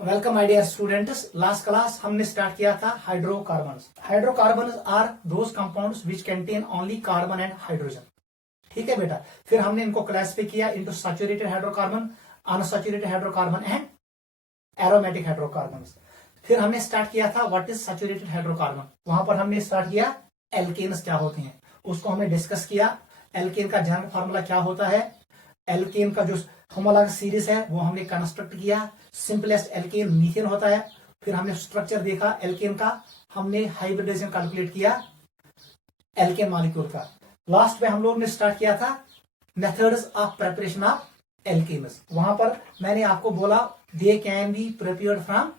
Welcome my dear students. Last class हमने start किया था hydrocarbons. Hydrocarbons are those compounds which contain only carbon and hydrogen. ठीक है बेटा। फिर हमने इनको क्लासिफाई किया into saturated hydrocarbon, unsaturated hydrocarbon and aromatic hydrocarbons. फिर हमने स्टार्ट किया था व्हाट इज सैचुरेटेड हाइड्रोकार्बन। वहां पर हमने स्टार्ट किया एल्केन्स क्या होते हैं, उसको हमने डिस्कस किया। एल्केन का जनरल फॉर्मूला क्या होता है, एल्केन का जो होमोलॉगस सीरीज है वो हमने कंस्ट्रक्ट किया। सिंपलेस्ट एल्केन मीथेन होता है। फिर हमने स्ट्रक्चर देखा एल्केन का, हमने हाइब्रिडाइजेशन कैलकुलेट किया एल्केन मॉलिक्यूल का। लास्ट में हम लोग ने स्टार्ट किया था methods of preparation of alkanes. वहां पर मैंने आपको बोला they can be prepared from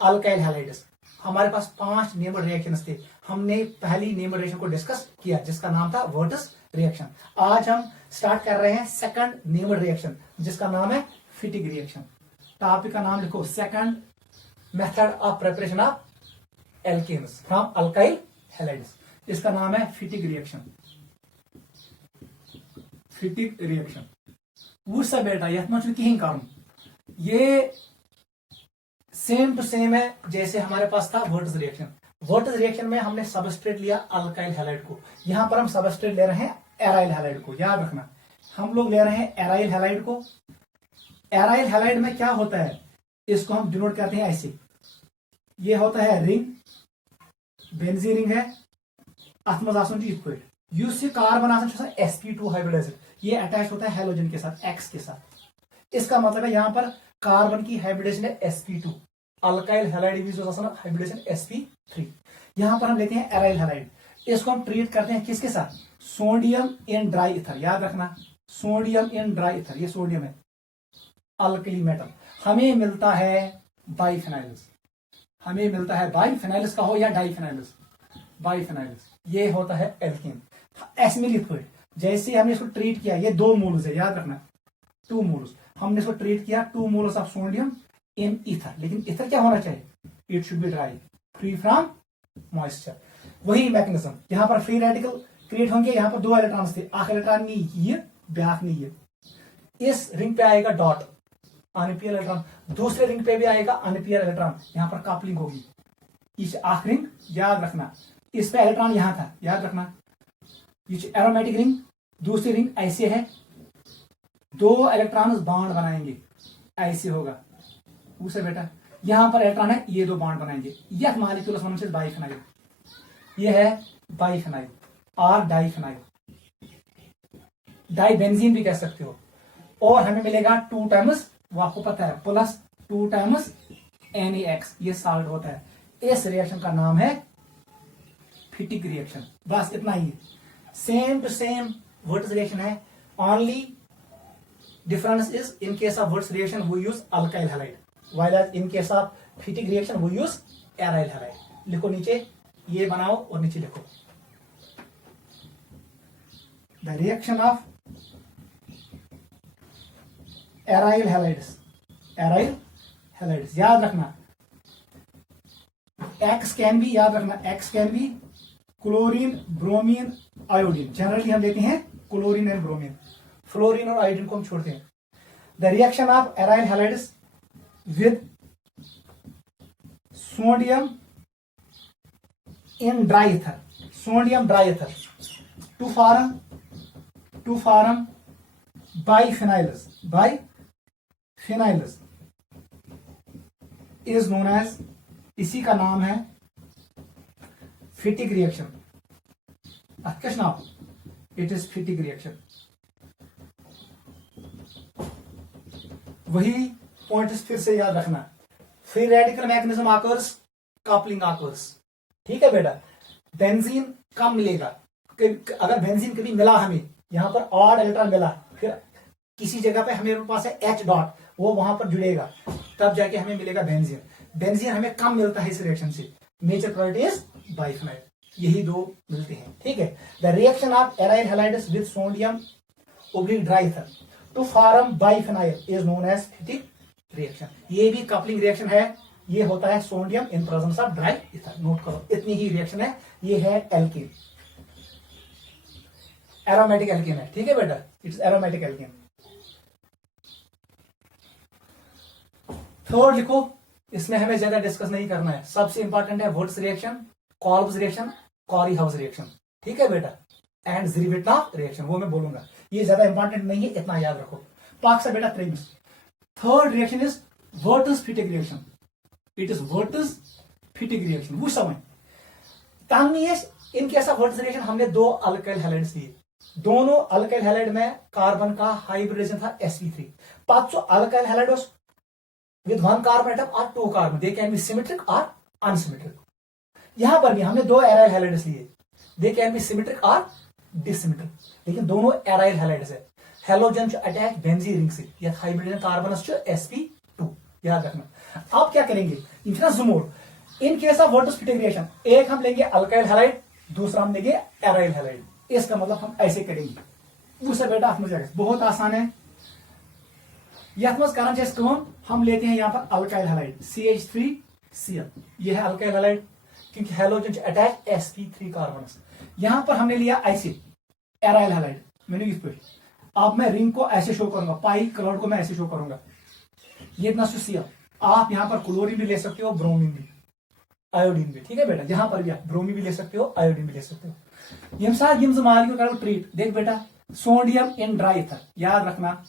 alkyl halides. हमारे पास 5 नेम्ड रिएक्शंस थे। हमने पहली नेम्ड रिएक्शन को डिस्कस किया जिसका नाम था वर्टस रिएक्शन। आज हम स्टार्ट कर रहे हैं सेकंड नेम्ड रिएक्शन जिसका नाम है फिटिक रिएक्शन। टॉपिक का नाम लिखो, second method of preparation of alkanes from alkyl halides. इसका नाम है फिटिक रिएक्शन। फिटिक रिएक्शन वो सब बेटा यथ में कहीं कम, ये सेम टू सेम है जैसे हमारे पास था वर्टस रिएक्शन। वर्टस रिएक्शन में हमने सबस्ट्रेट लिया अल्काइल हैलाइड को, यहां पर हम सबस्ट्रेट ले रहे हैं एराइल हैलाइड को। याद रखना हम लोग ले रहे हैं एराइल हैलाइड को। एराइल हैलाइड में क्या होता है, इसको हम डिनोट करते हैं ऐसे। ये होता है रिंग, बेंजीन रिंग है अथ कार्बन sp2 हाइब्रिडाइज्ड, ये अटैच होता है हेलोजन के साथ एक्स के साथ। इसका मतलब है यहां पर कार्बन की हाइब्रिडेशन है sp2, alkyl halide hybridisation sp3। यहां पर हम लेते हैं एराइल हैलाइड, इसको हम ट्रीट करते हैं किसके साथ, सोडियम इन ड्राई इथर। याद रखना सोडियम इन ड्राई इथर, ये सोडियम है अल्कली मेटल। हमें मिलता है बाइफिनाइल्स, हमें मिलता है बाइफिनाइल्स का हो या डाइफिनाइल्स, बाइफिनाइल्स ये होता है एल्केन। एसमी लिक्विड जैसे हमने इसको ट्रीट किया, ये 2 मोल्स है, याद रखना 2 मोल्स। हमने इसको ट्रीट किया 2 moles of sodium in ether, लेकिन ईथर क्या होना चाहिए, it should be dry, free from moisture. वही मैकेनिज्म, यहां पर फ्री रेडिकल क्रिएट होंगे। यहां पर 2 इलेक्ट्रॉन्स थे, आख इलेक्ट्रॉन नहीं ये ब्याक नहीं ये। इस रिंग पे आएगा डॉट अनपेयर इलेक्ट्रॉन, दूसरे रिंग पे भी आएगा अनपेयर इलेक्ट्रॉन, यहां पर कपलिंग होगी। इस आख रिंग याद रखना, इस पे इलेक्ट्रॉन यहां था, याद रखना। ये एरोमेटिक रिंग, दूसरी रिंग ऐसे है, 2 इलेक्ट्रॉन्स बॉन्ड बनाएंगे, ऐसे होगा उसे बेटा। यहां पर इलेक्ट्रॉन है, ये 2 बॉन्ड बनाएंगे। यह मॉलिक्यूल बाइफिनाइल, ये है बाइफिनाइल और डाइफिनाइल, डाइबेंजीन भी कह सकते हो। और हमें मिलेगा 2 टाइम्स, वो आपको पता है, प्लस 2 टाइम्स NaX, ये साल्ट होता है। इस रिएक्शन का नाम है फिटिक रिएक्शन। बस इतना ही, same to same Wurtz reaction है। Only difference is in case of Wurtz reaction we use alkyl halide, while in case of Fittig reaction we use aryl halide. लिखो नीचे, ये बनाओ और नीचे लिखो the reaction of aryl halides. Aryl halides याद रखना, एक्स कैन बी, याद रखना X can be chlorine, bromine, iodine. Generally हम लेते हैं क्लोरीन एंड ब्रोमीन, फ्लोरीन और आयोडीन को हम छोड़ते हैं। The reaction of aryl halides with sodium in dry ether, sodium dry ether to form biphenyls, biphenyls is known as, इसी का नाम है Fittig reaction. It is Fittig reaction. वही पॉइंट फिर से याद रखना, free radical mechanism occurs, coupling occurs. ठीक है बेटा। बेंजीन कम मिलेगा, अगर बेंजीन कभी मिला हमें, यहां पर ऑड इलेक्ट्रॉन मिला, फिर किसी जगह पे हमारे पास है H डॉट, वो वहां पर जुड़ेगा, तब जाके हमें मिलेगा बेंजीन। बेंजीन हमें कम मिलता है इस रिएक्शन से। मेजर प्रोडक्ट इज बाइफिनाइल, यही 2 मिलते हैं। ठीक है। The reaction of aryl halides with sodium oblique dry ether to form biphenyl is known as Fittig reaction. ये भी कपलिंग रिएक्शन है, ये होता है sodium in presence of dry ether. Note करो, इतनी ही रिएक्शन है। ये है एल्केन, एरोमेटिक एल्केन है। ठीक है बेटा, इट्स एरोमेटिक एल्केन। थर्ड लिखो, इसमें हमें ज्यादा डिस्कस नहीं करना है, सबसे इंपॉर्टेंट है Woods reaction, Kolbe's reaction, Corey House reaction, ठीक है बेटा, एंड ज़िरिविट्नाफ रिएक्शन, वो मैं बोलूंगा, ये ज्यादा इंपॉर्टेंट नहीं है, इतना याद रखो। पाक से बेटा त्रेमिस। Third reaction is Wurtz Fittig reaction, it is Wurtz Fittig reaction, वो समझ तांगनीस। In case of Wurtz reaction हमने दो अल्काइल हैलाइड्स लिए, दोनों अल्काइल हैलाइड में कार्बन का हाइब्रिडेशन था sp3, पांच alkyl halide with one carbon atom or two carbon, they can be symmetric or unsymmetric. यहां पर भी हमने दो एराइल हैलाइड्स लिए, they can be symmetric or dissymmetric, लेकिन दोनों एराइल हैलाइड्स है। हेलोजन अटैच बेंजीन रिंग से, या हाइब्रिडेशन कार्बन sp2, याद रखना। अब क्या करेंगे, ज़ुमोर। In case of Wurtz Fittig reaction, एक हम लेंगे अल्काइल हैलाइड, दूसरा हम लेंगे एराइल हैलाइड, इसका मतलब हम ऐसे करेंगे। दूसरा बेटा आप मुझे बहुत आसान है, हम लेते हैं यहाँ पर अल्काइल हैलाइड CH3Cl, यह है अल्काइल हैलाइड, क्योंकि हेलोजन अटैच sp3 कार्बन। यहां पर हमने लिया ऐसे एराइल हैलाइड, मैंने इस पे, अब मैं रिंग को ऐसे शो करूंगा, पाई क्लाउड को मैं ऐसे शो करूंगा, ये इतना Cl। आप यहां पर क्लोरीन भी ले सकते हो, ब्रोमीन भी, आयोडीन भी, ठीक है बेटा, यहां पर भी आप ब्रोमीन भी ले सकते हो, आयोडीन भी ले सकते हो। यम साथ यम मालिक्यूल करो ट्रीट, देख बेटा, सोडियम इन ड्राई ईथर, याद रखना,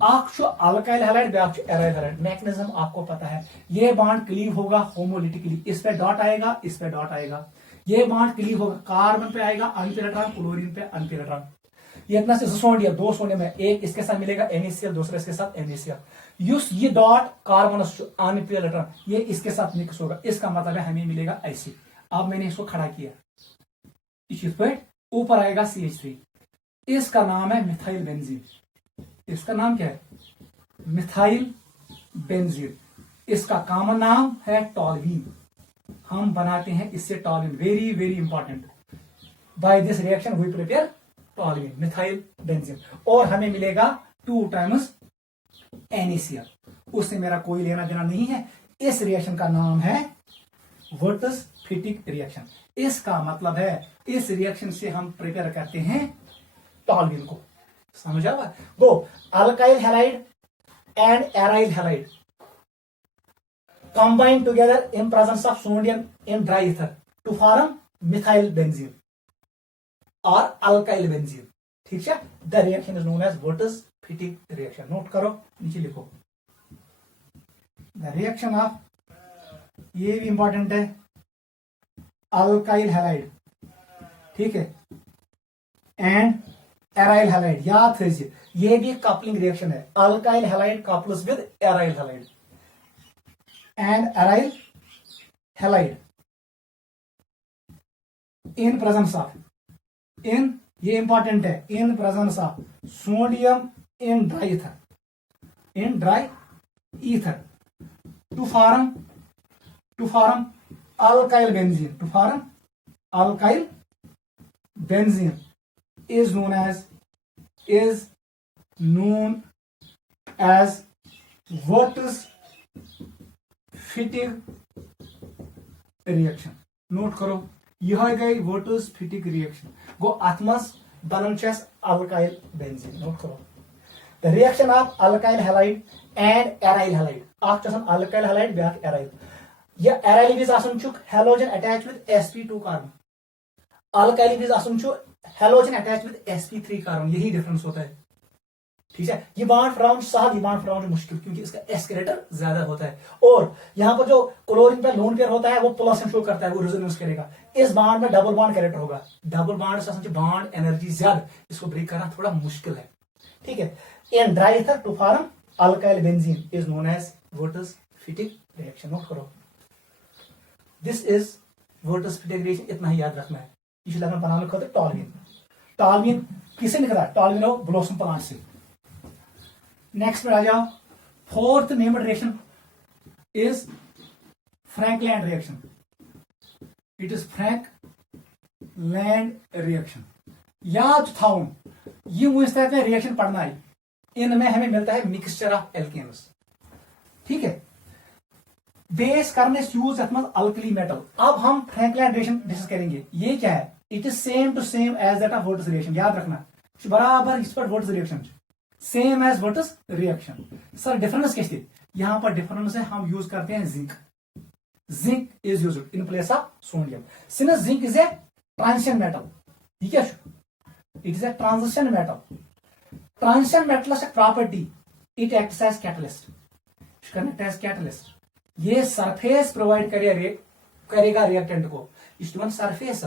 अल्काइल हैलाइड ब्याक एराइल हैलाइड, मैकेनिज्म आपको पता है, ये बॉन्ड क्लीव होगा होमोलिटिकली, इस पे डॉट आएगा, इस पे डॉट आएगा, ये बॉन्ड क्लीव होगा, कार्बन पे आएगा अनपेयर इलेक्ट्रॉन, क्लोरीन पे अनपेयर इलेक्ट्रॉन, ये इतना से सोडियम, दो सोडियम है, एक इसके साथ मिलेगा NaCl, दूसरा इसके साथ NaCl, ये डॉट कार्बन अनपेयर इलेक्ट्रॉन, ये इसके साथ मिक्स होगा, इसका मतलब है हमें मिलेगा ऐसे। अब मैंने इसको खड़ा किया, इस पे ऊपर आएगा CH3, इसका नाम है मिथाइल बेंजीन, इसका नाम क्या है, मिथाइल बेंजीन, इसका कॉमन नाम है टॉल्यूइन, हम बनाते हैं इससे toluene, very very important, by this reaction we prepare toluene, methyl benzene, और हमें मिलेगा 2 टाइम्स NaCl, उससे मेरा कोई लेना देना नहीं है। इस रिएक्शन का नाम है वर्टस फिटिक रिएक्शन, इसका मतलब है इस रिएक्शन से हम प्रिपेयर करते हैं टॉल्यूइन को, समझ आवा। गो, alkyl halide and aryl halide combine together in presence of sodium in dry ether to form methyl benzene or alkyl benzene, ठीक है। The reaction is known as Worters Fittig reaction, note करो, नीचे लिखो, the reaction of, ये भी important है, alkyl halide, ठीक है, एंड एराइल हैलाइड, याद कीजिए, ये भी कपलिंग रिएक्शन है, alkyl halide couples with aryl halide and aryl halide in presence of, in, ये इंपॉर्टेंट है, in presence of sodium in dry ether, in dry ether to form alkyl benzene, to form alkyl benzene is known as Worters Fittig reaction, note करो, यह गई Worters Fittig reaction, गो अथमस बनन alkyl benzene, note करो। The reaction of alkyl halide and aryl halide, अख alkyl halide ब्याक aryl, यह एराइल विज आसन छुक halogen attach with sp2 carbon, alkyl विज आसन छु halogen attach with sp3 carbon, यही डिफरेंस होता है, ठीक है। ये बॉन्ड फॉर्म सहज, ये बॉन्ड फॉर्म मुश्किल, क्योंकि इसका एस्केलेटर ज्यादा होता है, और यहां पर जो क्लोरीन पे लोन पेयर होता है वो प्लस शो करता है, वो रेजोनेंस करेगा। इस बॉन्ड में डबल बॉन्ड कैरेक्टर होगा, डबल बॉन्ड से बॉन्ड एनर्जी ज्यादा, इसको ब्रेक करना थोड़ा मुश्किल है, ठीक है। In dry ether to form alkyl benzene is known as Worters Fittig reaction, note करो, this is Worters Fittig reaction, इतना ही याद रखना है। इस लगन बनाने को टॉल्यूइन, टॉल्यूइन किसे निकला, टॉल्यूइन ऑफ ब्लॉसम प्लांट से। नेक्स्ट पे आ जाओ, fourth named reaction is Frankland reaction, it is Frankland reaction, याद था ये मुझे रिएक्शन पढ़ना है, इनमें हमें मिलता है मिक्सचर ऑफ एल्केन्स, ठीक है, बेस करने यूज अल्कली मेटल। अब हम फ्रैंकलैंड रिएक्शन डिस्कस करेंगे, ये क्या है, it is same to same as that of Worters reaction, याद रखना, बराबर इस पर Worters reaction same as Worters reaction. Sir difference क्या थी, यहां पर डिफरेंस है, हम यूज करते हैं zinc. Zinc is used in place of sodium since zinc is a transition metal. ठीक है, it is a transition metal. Transition metal property, it acts as catalyst. Connect as catalyst, ये surface provide करेगा reactant को, student surface,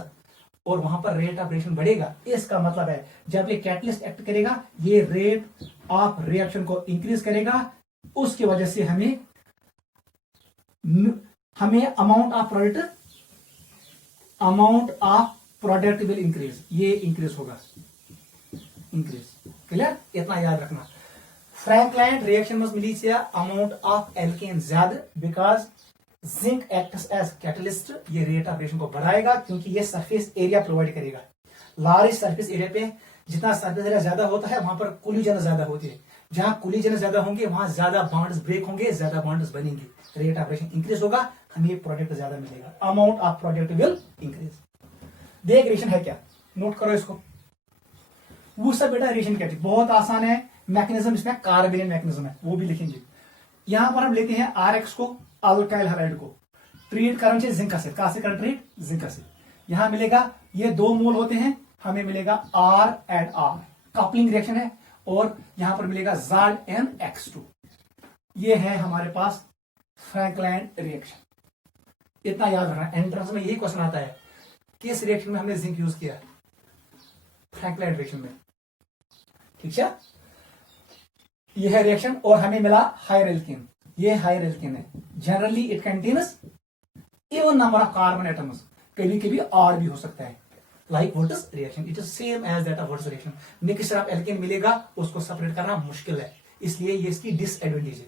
और वहां पर rate of reaction बढ़ेगा। इसका मतलब है जब ये कैटलिस्ट एक्ट करेगा, ये रेट ऑफ रिएक्शन को इंक्रीज करेगा, उसकी वजह से हमें amount of product will increase, ये इंक्रीज होगा, इंक्रीज। क्लियर, इतना याद रखना। फ्रैंकलाइन रिएक्शन में मिली अमाउंट ऑफ एल्केन ज्यादा, because zinc acts as catalyst, ये रेट ऑफ रिएक्शन को बढ़ाएगा क्योंकि ये सरफेस एरिया प्रोवाइड करेगा। लार्ज सरफेस एरिया पे जितना सरफेस एरिया ज्यादा होता है, वहां पर कोलिजन ज्यादा होती है। जहां कोलिजन ज्यादा होंगे वहां ज्यादा बॉन्ड्स ब्रेक होंगे, ज्यादा बॉन्ड्स बनेंगे, रेट ऑफ रिएक्शन इंक्रीज होगा, हमें प्रोडक्ट ज्यादा मिलेगा, amount of product will increase. देख रिएक्शन है क्या, नोट करो इसको। वो सब बेटा रिएक्शन क्या है, बहुत आसान है। मैकेनिज्म इसमें कार्बेनियन मैकेनिज्म है, वो भी लिखेंगे। यहां पर हम लेते हैं RX को, अल्काइल हैलाइड को, ट्रीट करना चाहिए जिंक एसिड, कहां से कर ट्रीट, जिंक एसिड। यहां मिलेगा, ये 2 मोल होते हैं, हमें मिलेगा R and R, coupling reaction है, और यहां पर मिलेगा ZnX2। ये है हमारे पास फ्रैंकलाइन रिएक्शन। इतना याद रखना, एंट्रेंस में यही क्वेश्चन आता है, किस रिएक्शन में हमने जिंक यूज किया, फ्रैंकलाइन रिएक्शन में। ठीक है, यह है रिएक्शन, और हमें मिला हायर एल्केन, ये हायर एल्केन है। Generally it contains even number of carbon atoms, कभी कभी ऑड भी हो सकता है। Like Wurtz reaction, it is same as that of Wurtz reaction. Mixture of alkane मिलेगा, उसको सेपरेट करना मुश्किल है, इसलिए ये इसकी डिसएडवांटेज है।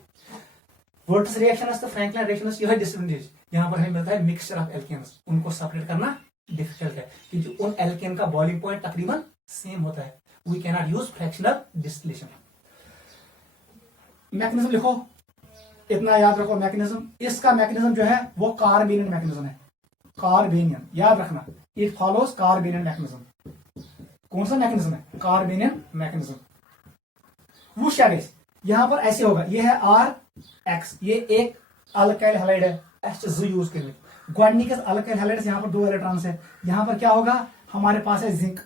वोल्टस रिएक्शन फ्रैंकलाइन रिएक्शन, यह डिसएडवांटेज, यहां पर हमें मिलता है मिक्सचर ऑफ एल्केन्स, उनको सेपरेट करना डिफिकल्ट है क्योंकि उन एल्केन का बॉइलिंग पॉइंट तकरीबन सेम होता है। We can not use fractional distillation. Mechanism लिखो, इतना याद रखो मैकेनिज्म। इसका मैकेनिज्म जो है वो कार्बेनियन मैकेनिज्म है, कार्बेनियन, याद रखना, इट फॉलोज कार्बेनियन मैकेनिज्म। कौन सा मैकेनिज्म है, कार्बेनियन मैकेनिज्म। वो शायद यहां पर ऐसे होगा, ये है RX, ये एक अल्काइल हैलाइड है, H यूज करने। ग्वाडनिकस अल्काइल हैलाइड, यहां पर 2 इलेक्ट्रॉन्स है, यहां पर क्या होगा, हमारे पास है zinc,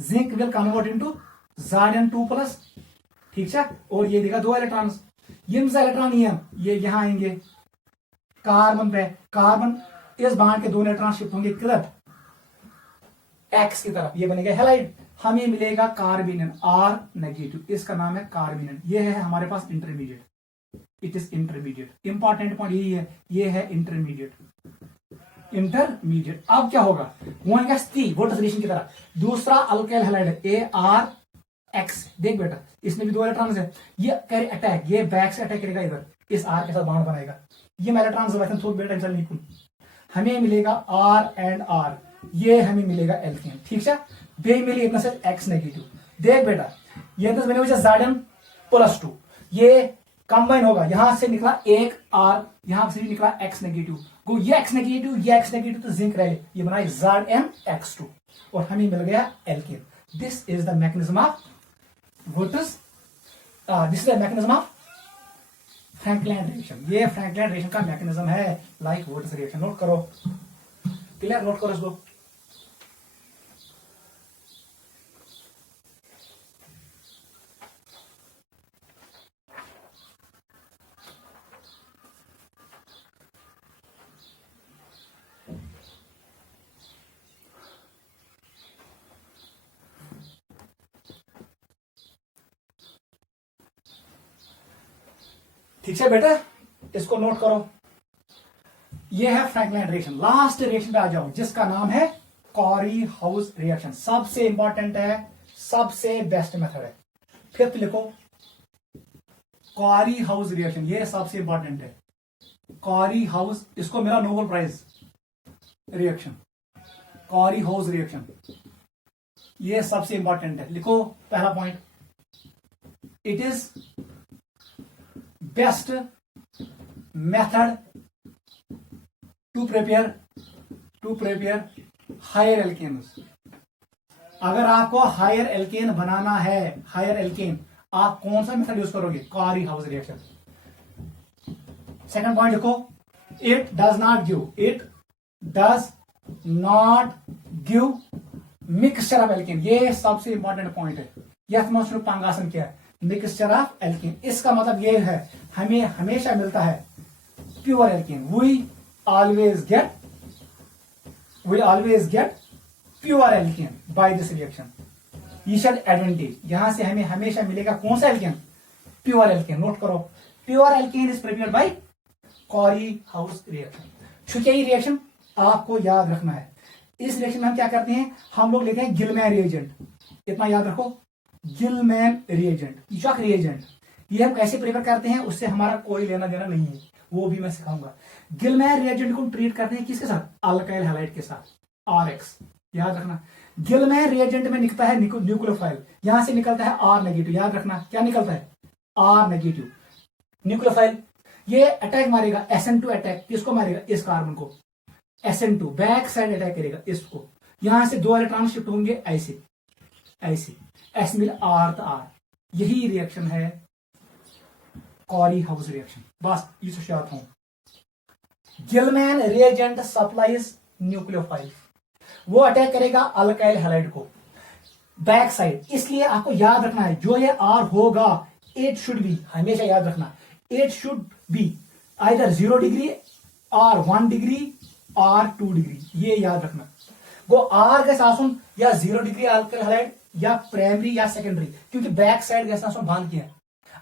zinc will convert into Zn2+, ठीक है, और ये देगा 2 इलेक्ट्रॉन्स। ये इलेक्ट्रॉन ये यहां आएंगे कार्बन पे, कार्बन इस बॉन्ड के 2 इलेक्ट्रॉन शिफ्ट होंगे किधर, X की तरफ, ये बनेगा हैलाइड, हमें मिलेगा कार्बेनियन R नेगेटिव, इसका नाम है कार्बेनियन। ये है हमारे पास intermediate, it is intermediate. Important point यही है, ये है इंटरमीडिएट, इंटरमीडिएट। अब क्या होगा, वोल्टस रिएक्शन की तरह दूसरा अल्काइल हैलाइड है ARX, देख बेटा इसमें भी 2 इलेक्ट्रॉन्स है, ये करे अटैक, ये बैक से अटैक करेगा, इधर इस R के साथ बॉन्ड बनाएगा, ये इलेक्ट्रॉन्स थोड़ा बेटा चल नहीं, हमें मिलेगा R एंड R, ये हमें मिलेगा एल्केन। ठीक है, बे मिली इतना से X नेगेटिव। देख बेटा ये बने हुए Zn+2, ये कंबाइन होगा, यहां से निकला एक R, यहां से निकला X नेगेटिव, गो ये X नेगेटिव, ये X नेगेटिव, तो जिंक रहे, ये बना Zn+2, और हमें मिल गया alkane. This is the mechanism of Wurtz, this is the mechanism of Frankland reaction. ये फ्रैंकलाइन रिएक्शन का मैकेनिज्म है, लाइक वोल्टस रिएक्शन। नोट करो, क्लियर, नोट करो इसको। ठीक है बेटा, इसको नोट करो। यह है फ्रैंकलाइन रिएक्शन। लास्ट रिएक्शन पे आ जाओ, जिसका नाम है कॉरी हाउस रिएक्शन। सबसे इंपॉर्टेंट है, सबसे बेस्ट मेथड है। फिफ्थ लिखो, कॉरी हाउस रिएक्शन, ये सबसे इंपॉर्टेंट है। कॉरी हाउस, इसको मिला Nobel prize reaction, Corey House reaction, ये सबसे इंपॉर्टेंट है। लिखो पहला point, it is best method to prepare higher alkanes. अगर आपको हायर एल्केन बनाना है, हायर एल्केन, आप कौन सा मेथड यूज करोगे, Corey House reaction. Second point देखो, it does not give, it does not give mixture of alkane. ये सबसे इंपॉर्टेंट पॉइंट है। यह पंगासन क्या है, मिक्सचर ऑफ एल्केन। इसका मतलब ये है हमें हमेशा मिलता है pure alkane. We always get pure alkane by this reaction. ईशल एडवांटेज, यहां से हमें हमेशा मिलेगा कौन सा एल्केन, प्योर एल्केन। नोट करो, pure alkane is prepared by Corey House reaction. छुचई रिएक्शन आपको याद रखना है। इस रिएक्शन में हम क्या करते हैं, हम लोग लेते हैं गिलमैन रिएजेंट। इतना याद रखो, गिलमैन रिएजेंट, इचॉक रिएजेंट। ये हम कैसे प्रिपेयर करते हैं उससे हमारा कोई लेना देना नहीं है, वो भी मैं सिखाऊंगा। गिलमैन रिएजेंट को ट्रीट करते हैं किसके साथ, अल्काइल हैलाइड के साथ, RX। याद रखना, गिलमैन रिएजेंट में निकलता है न्यूक्लियोफाइल, यहां से निकलता है R नेगेटिव। याद रखना क्या निकलता है, R नेगेटिव न्यूक्लियोफाइल। ये अटैक मारेगा, SN2 अटैक, किसको मारेगा, इस कार्बन को। SN2 बैक साइड अटैक करेगा इसको, यहां से 2 इलेक्ट्रॉन शिफ्ट होंगे ऐसे ऐसे, S मिल R तो R। यही रिएक्शन है कॉरी हाउस रिएक्शन। बस इस हूं, गिलमैन रिएजेंट सप्लाइज न्यूक्लियोफाइल, वो अटैक करेगा अल्काइल हैलाइड को बैक साइड। इसलिए आपको याद रखना है जो ये R होगा, इट शुड बी, हमेशा याद रखना, it should be either 0 degree और 1 डिग्री और 2 डिग्री। ये याद रखना, वो R गैस आसुन या 0 डिग्री अल्काइल हैलाइड या प्राइमरी या सेकेंडरी, क्योंकि बैक साइड गैस आसुन बांध किया है।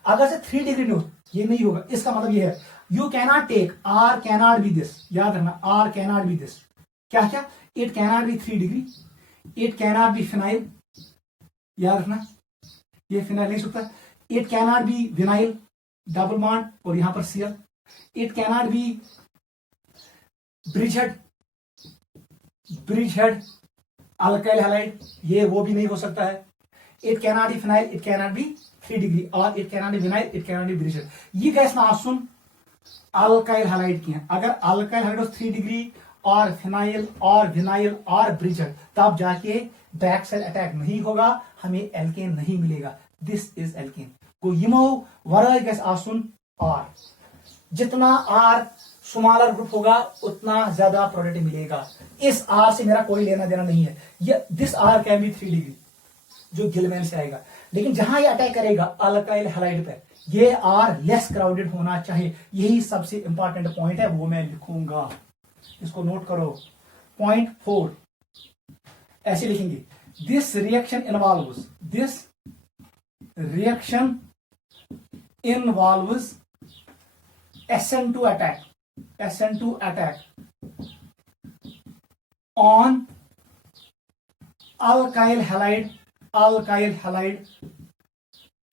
अगर से 3 डिग्री नो, ये नहीं होगा। इसका मतलब ये है you cannot take, R cannot be this. याद रखना, R कैनॉट बी दिस। क्या क्या, it cannot be 3 degree, it cannot be phenyl. याद रखना, ये फिनाइल नहीं सकता। It cannot be vinyl double bond और यहां पर Cl। It cannot be bridgehead alkyl halide, ये वो भी नहीं हो सकता है। It cannot be phenyl, it cannot be 3 degree, और it cannot be vinyl, it cannot be bridgehead. ये गैस ना सुन अल्काइल हैलाइड की है। अगर अल्काइल हैलाइड 3 डिग्री और फिनाइल और विनाइल और ब्रिजहेड, तब जाके बैक साइड अटैक नहीं होगा, हमें एल्केन नहीं मिलेगा। दिस इज एल्केन को यमो वराय गैस आसुन R। जितना R स्मॉलर ग्रुप होगा उतना ज्यादा प्रोडक्ट मिलेगा। इस R से मेरा कोई लेना देना नहीं है। ये this R can be 3 degree जो गिलमैन से आएगा, लेकिन जहां ये अटैक करेगा अल्काइल हैलाइड पे, ये R लेस क्राउडेड होना चाहिए। यही सबसे इंपॉर्टेंट पॉइंट है, वो मैं लिखूंगा, इसको नोट करो। पॉइंट 4 ऐसे लिखेंगे, this reaction involves SN2 attack on alkyl halide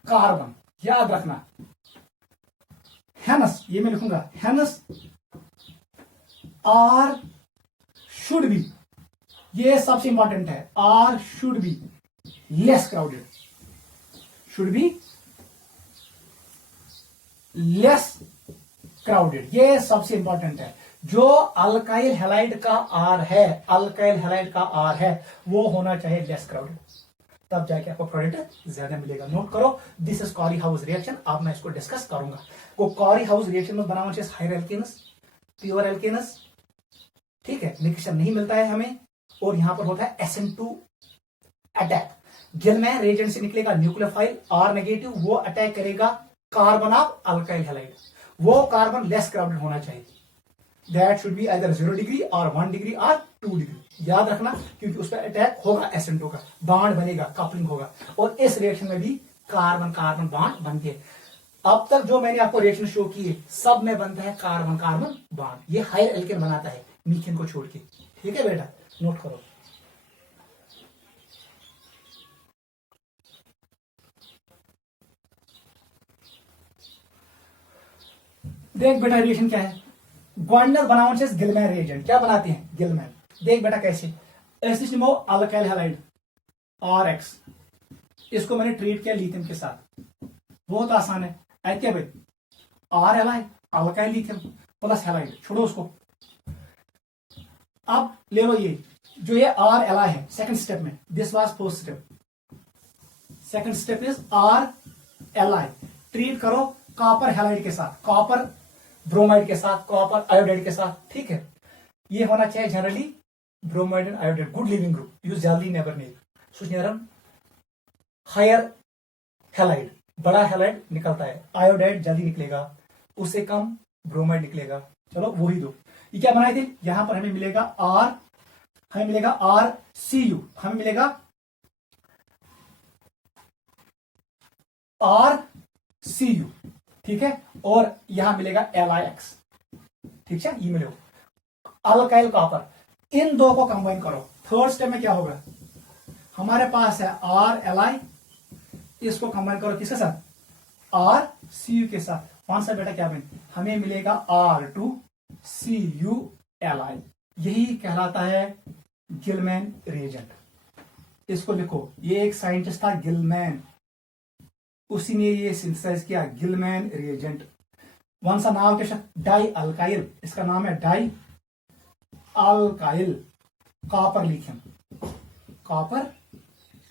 carbon. याद रखना, हेनस, ये मैं लिखूंगा, हेनस R शुड बी, ये सबसे इंपॉर्टेंट है, R should be less crowded, should be less crowded. ये सबसे इंपॉर्टेंट है। जो अल्काइल हैलाइड का R है, अल्काइल हैलाइड का R है, वो होना चाहिए लेस क्राउडेड, तब जाके आपको प्रोडक्ट ज्यादा मिलेगा। नोट करो, this is Carry House reaction. अब मैं इसको डिस्कस करूंगा। वो कॉरी हाउस रिएक्शन में बनाना चाहिए हायर एल्केनस, प्योर एल्केनस, ठीक है, मिक्सचर नहीं मिलता है हमें, और यहां पर होता है SN2 अटैक। गिलमैन रिएजेंट से निकलेगा न्यूक्लियोफाइल R नेगेटिव, वो अटैक करेगा कार्बन ऑफ अल्काइल हैलाइड। वो कार्बन लेस क्राउडेड होना चाहिए, that should be either 0 degree और 1 डिग्री और 2 डिग्री। याद रखना, क्योंकि उस पर अटैक होगा SN2 का, बॉन्ड बनेगा, कपलिंग होगा, और इस रिएक्शन में भी कार्बन कार्बन बॉन्ड बनते हैं। अब तक जो मैंने आपको रिएक्शन शो किए सब में बनता है कार्बन कार्बन बॉन्ड। ये हायर एल्केन बनाता है मीथेन को छोड़ के, ठीक है बेटा, नोट करो। देख बेटा रिएक्शन क्या है, ग्वाइनर बनावन से गिलमैन रिएजेंट क्या बनाते हैं, गिलमैन। देख बेटा कैसे, एसिटिमो अल्काइल हैलाइड RX, इसको मैंने ट्रीट किया लिथियम के साथ, बहुत आसान है। ऐसे भाई R ally alkyl lithium plus halide, छोड़ो उसको। अब ले लो ये जो ये R एलाई है सेकंड स्टेप में, this was first step, second step is R ally. Treat करो कॉपर हैलाइड के साथ, कॉपर ब्रोमाइड के साथ, कॉपर आयोडाइड के साथ, ठीक है। ये होना चाहिए generally bromide and iodide, good leaving group, use जल्दी नेवर नेर सुनेरन हायर हैलाइड, बड़ा हैलाइड निकलता है, आयोडाइड जल्दी निकलेगा, उससे कम ब्रोमाइड निकलेगा। चलो वही दो। ये क्या बनाए थे, यहां पर हमें मिलेगा आर, हमें मिलेगा आर सी यू, हमें मिलेगा आर सी यू, ठीक है, और यहां मिलेगा एल आई एक्स, ठीक है, ये मिलेगा अल्काइल कॉपर। इन दो को कंबाइन करो, थर्ड स्टेप में क्या होगा, हमारे पास है आर एल आई, इसको कंबाइन करो किसके साथ, आर सी यू के साथ, कौन सा बेटा क्या बने, हमें मिलेगा R two C U L I, यही कहलाता है गिलमैन रिएजेंट। इसको लिखो, ये एक साइंटिस्ट था गिलमैन, उसी ने ये सिंथेसाइज किया गिलमैन रिएजेंट। वन सा नाम क्या, डाई अल्काइल, इसका नाम है die alkyl copper lithium, copper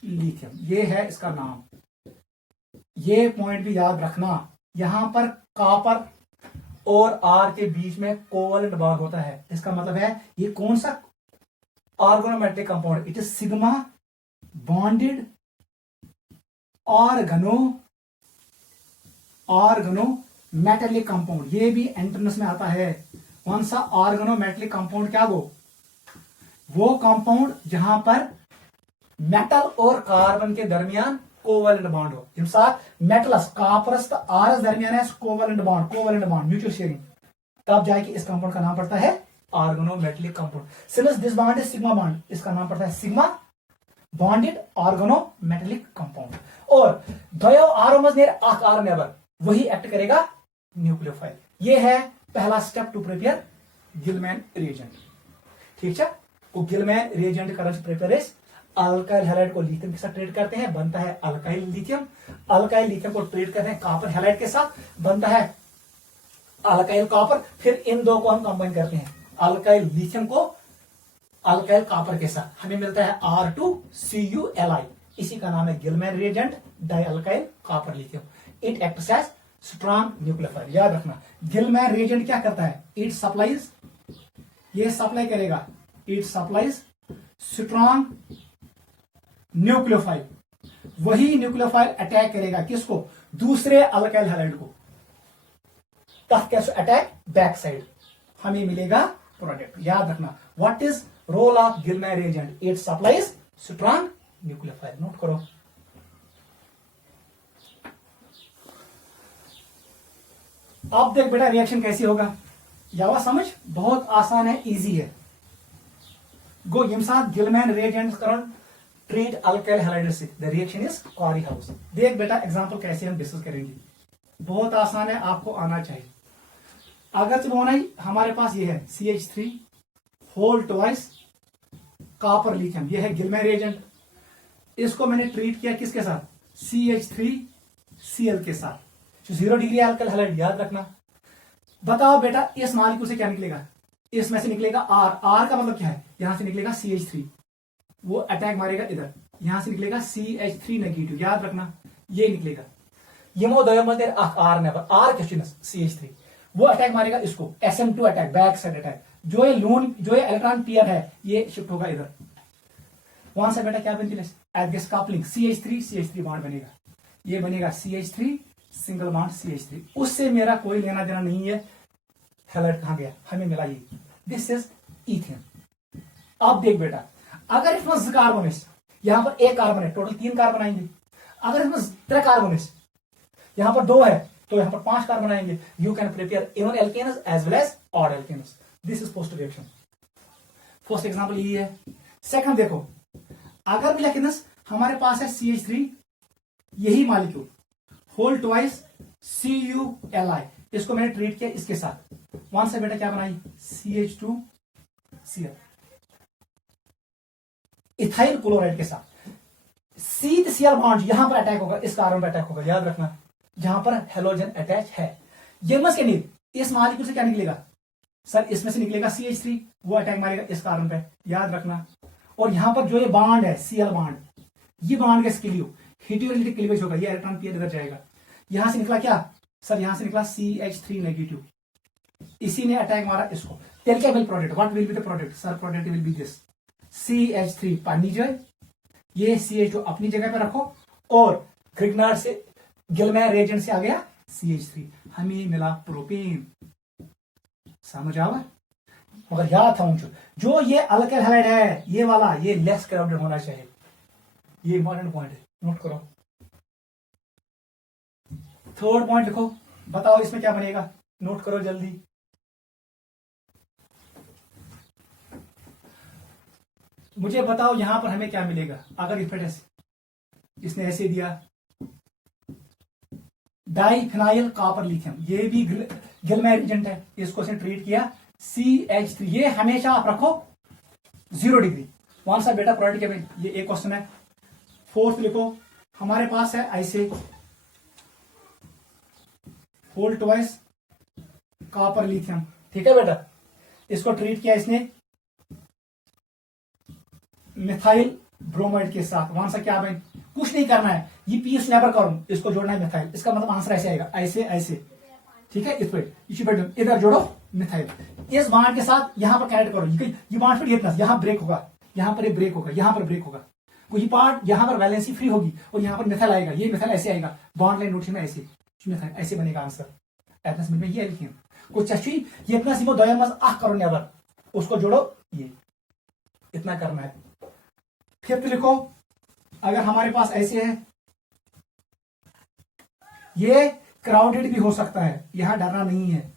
lithium, ये है इसका नाम। ये पॉइंट भी याद रखना, यहां पर कॉपर और आर के बीच में कोवलेंट बॉन्ड होता है, इसका मतलब है ये कौन सा organometric compound, it is sigma bonded organometallic compound, ये भी एंट्रेंस में आता है। कौन सा ऑर्गेनोमेटेलिक कंपाउंड, क्या वो कंपाउंड जहां पर मेटल और कार्बन के दरमियान कोवलेंट बॉन्ड हो। मेटलस कॉपरस आरस दरमियान है कोवलेंट बॉन्ड म्यूचुअल शेयरिंग, तब जाके इस कंपाउंड का नाम पड़ता है organometallic compound. Since this bond is sigma bond, इसका नाम पड़ता है सिग्मा बॉन्डेड ऑर्गेनोमेटेलिक कंपाउंड। और द्वयो आरोमस नेर अख आर नेबर, वही एक्ट करेगा न्यूक्लियोफाइल। ये है पहला step to prepare Gilman reagent, ठीक है। वो गिलमैन रिएजेंट का प्रिपेयर इज अल्काइल हैलाइड को लिथियम के साथ ट्रीट करते हैं, बनता है अल्काइल लिथियम। अल्काइल लिथियम को ट्रीट करते हैं कॉपर हैलाइड के साथ, बनता है अल्काइल कॉपर। फिर इन दो को हम कंबाइन करते हैं, अल्काइल लिथियम को अल्काइल कॉपर के साथ, हमें मिलता है R2CuLi, इसी का नाम है Gilman reagent di alkyl copper lithium. It acts as strong nucleophile. याद रखना, गिलमैन रिएजेंट क्या करता है, इट सप्लाइज, ये सप्लाई करेगा, इट सप्लाइज स्ट्रॉन्ग न्यूक्लियोफाइल। वही न्यूक्लियोफाइल अटैक करेगा किसको, दूसरे अल्काइल हैलाइड को, तब कैसे अटैक बैक साइड, हमें मिलेगा प्रोडक्ट। याद रखना, what is role of Gilman reagent, it supplies strong nucleophile. Note करो। अब देख बेटा रिएक्शन कैसी होगा, यावा समझ, बहुत आसान है, इजी है। गो यम साथ गिलमैन रिएजेंट करो ट्रीट अल्काइल हैलाइड से, the reaction is Carry house. देख बेटा एग्जांपल कैसे हम डिस्कस करेंगे, बहुत आसान है, आपको आना चाहिए। अगर चलो हमारे पास ये है CH3 whole twice copper lithium, ये है गिलमैन रिएजेंट। इसको मैंने ट्रीट किया किसके साथ, CH3Cl के साथ, 0 डिग्री अल्काइल हैलाइड। याद रखना, बताओ बेटा इस मॉलिक्यूल से क्या निकलेगा, इसमें से निकलेगा R का मतलब क्या है, यहां से निकलेगा CH3, वो अटैक मारेगा इधर, यहां से निकलेगा CH3 नेगेटिव। याद रखना ये निकलेगा, यमो दयमतेर R neighbour, R question CH3, वो अटैक मारेगा इसको, SM2 attack, back side attack. जो ये इलेक्ट्रॉन पेयर है ये शिफ्ट होगा इधर, वहां से बेटा क्या बनती है, एडगेस कपलिंग, CH3 बॉन्ड बनेगा, ये बनेगा CH3 सिंगल बॉन्ड CH3। उससे मेरा कोई लेना देना नहीं है, हैलाइड कहां गया, हमें मिला ये, दिस इज इथेन। अब देख बेटा, अगर इसमें कार्बन है, यहां पर एक कार्बन है, टोटल 3 कार्बन आएंगे। अगर इसमें 3 कार्बन है, यहां पर 2 है, तो यहां पर 5 कार्बन आएंगे। You can prepare even alkanes as well as odd alkanes. This is post reaction. First example ये है। सेकंड देखो, अगर एल्केनस हमारे पास है CH3, यही मॉलिक्यूल होल ट्वाइस CuLi, इसको मैंने ट्रीट किया इसके साथ, वहां से बेटा क्या बनाई, CH2Cl, इथाइल क्लोराइड के साथ। CCl बॉन्ड यहां पर अटैक होगा, इस कार्बन पर अटैक होगा। याद रखना, जहां पर हेलोजन अटैच है, ये मस के नील, इस मॉलिक्यूल से क्या निकलेगा सर, इसमें से निकलेगा CH3, वो अटैक मारेगा इस कार्बन पे। याद रखना, और यहां पर जो ये बॉन्ड है Cl बॉन्ड, ये बॉन्ड का स्किलियो हेटेरोलिटिक क्लीवेज होगा, ये इलेक्ट्रॉन पेयर इधर जाएगा। यहां से निकला क्या सर, यहां से निकला CH3 नेगेटिव, इसी ने अटैक मारा इसको, तेल क्या will product, what will be the product, sir product will be this CH3 पानी जो है, ये CH2 अपनी जगह पे रखो, और ग्रिग्नार्ड से गिलमेर रेजेंट से आ गया CH3, हमें मिला प्रोपेन। समझ आवा? मगर याद था जो ये अल्काइल हैलाइड है ये वाला, ये लेस क्राउडेड होना चाहिए, ये इंपॉर्टेंट पॉइंट है, नोट करो। थर्ड पॉइंट लिखो, बताओ इसमें क्या बनेगा, नोट करो जल्दी। मुझे बताओ यहां पर हमें क्या मिलेगा अगर इफेक्ट इसने ऐसे दिया, डाइफिनाइल कॉपर लिथियम, ये भी गिलमेर एजेंट है, इसको इसने ट्रीट किया CH3, ये हमेशा आप रखो 0 डिग्री। कौन सा बेटा प्रोडक्ट के में, ये एक क्वेश्चन है। फोर्थ लिखो, हमारे पास है ऐसे होल ट्वाइस कॉपर लिथियम, ठीक है बेटा, इसको ट्रीट किया इसने मिथाइल ब्रोमाइड के साथ। वहां से क्या भाई, कुछ नहीं करना है, ये पीस नेवर करूं, इसको जोड़ना है मिथाइल, इसका मतलब आंसर ऐसे आएगा, ऐसे ऐसे, ठीक है, इस पे इधर जोड़ो मिथाइल, इस बांड के साथ यहां पर कनेक्ट करो, ये बांड फिर इतना यहां ब्रेक होगा, यहां पर ब्रेक होगा, यहां पर ब्रेक होगा, कोई पार्ट यहां पर वैलेंसी फ्री होगी और यहां पर मिथाइल आएगा, ये मिथाइल ऐसे आएगा, बॉन्ड लाइन नोटेशन में ऐसे मिथाइल ऐसे बनेगा आंसर। एतना समझ में ये लिखिए, कुछ अच्छी ये इतना सीमो दोया मज आह करो नेवर, उसको जोड़ो, ये इतना करना है। फिफ्थ लिखो, अगर हमारे पास ऐसे है, ये क्राउडेड भी हो सकता है, यहां डरना नहीं है,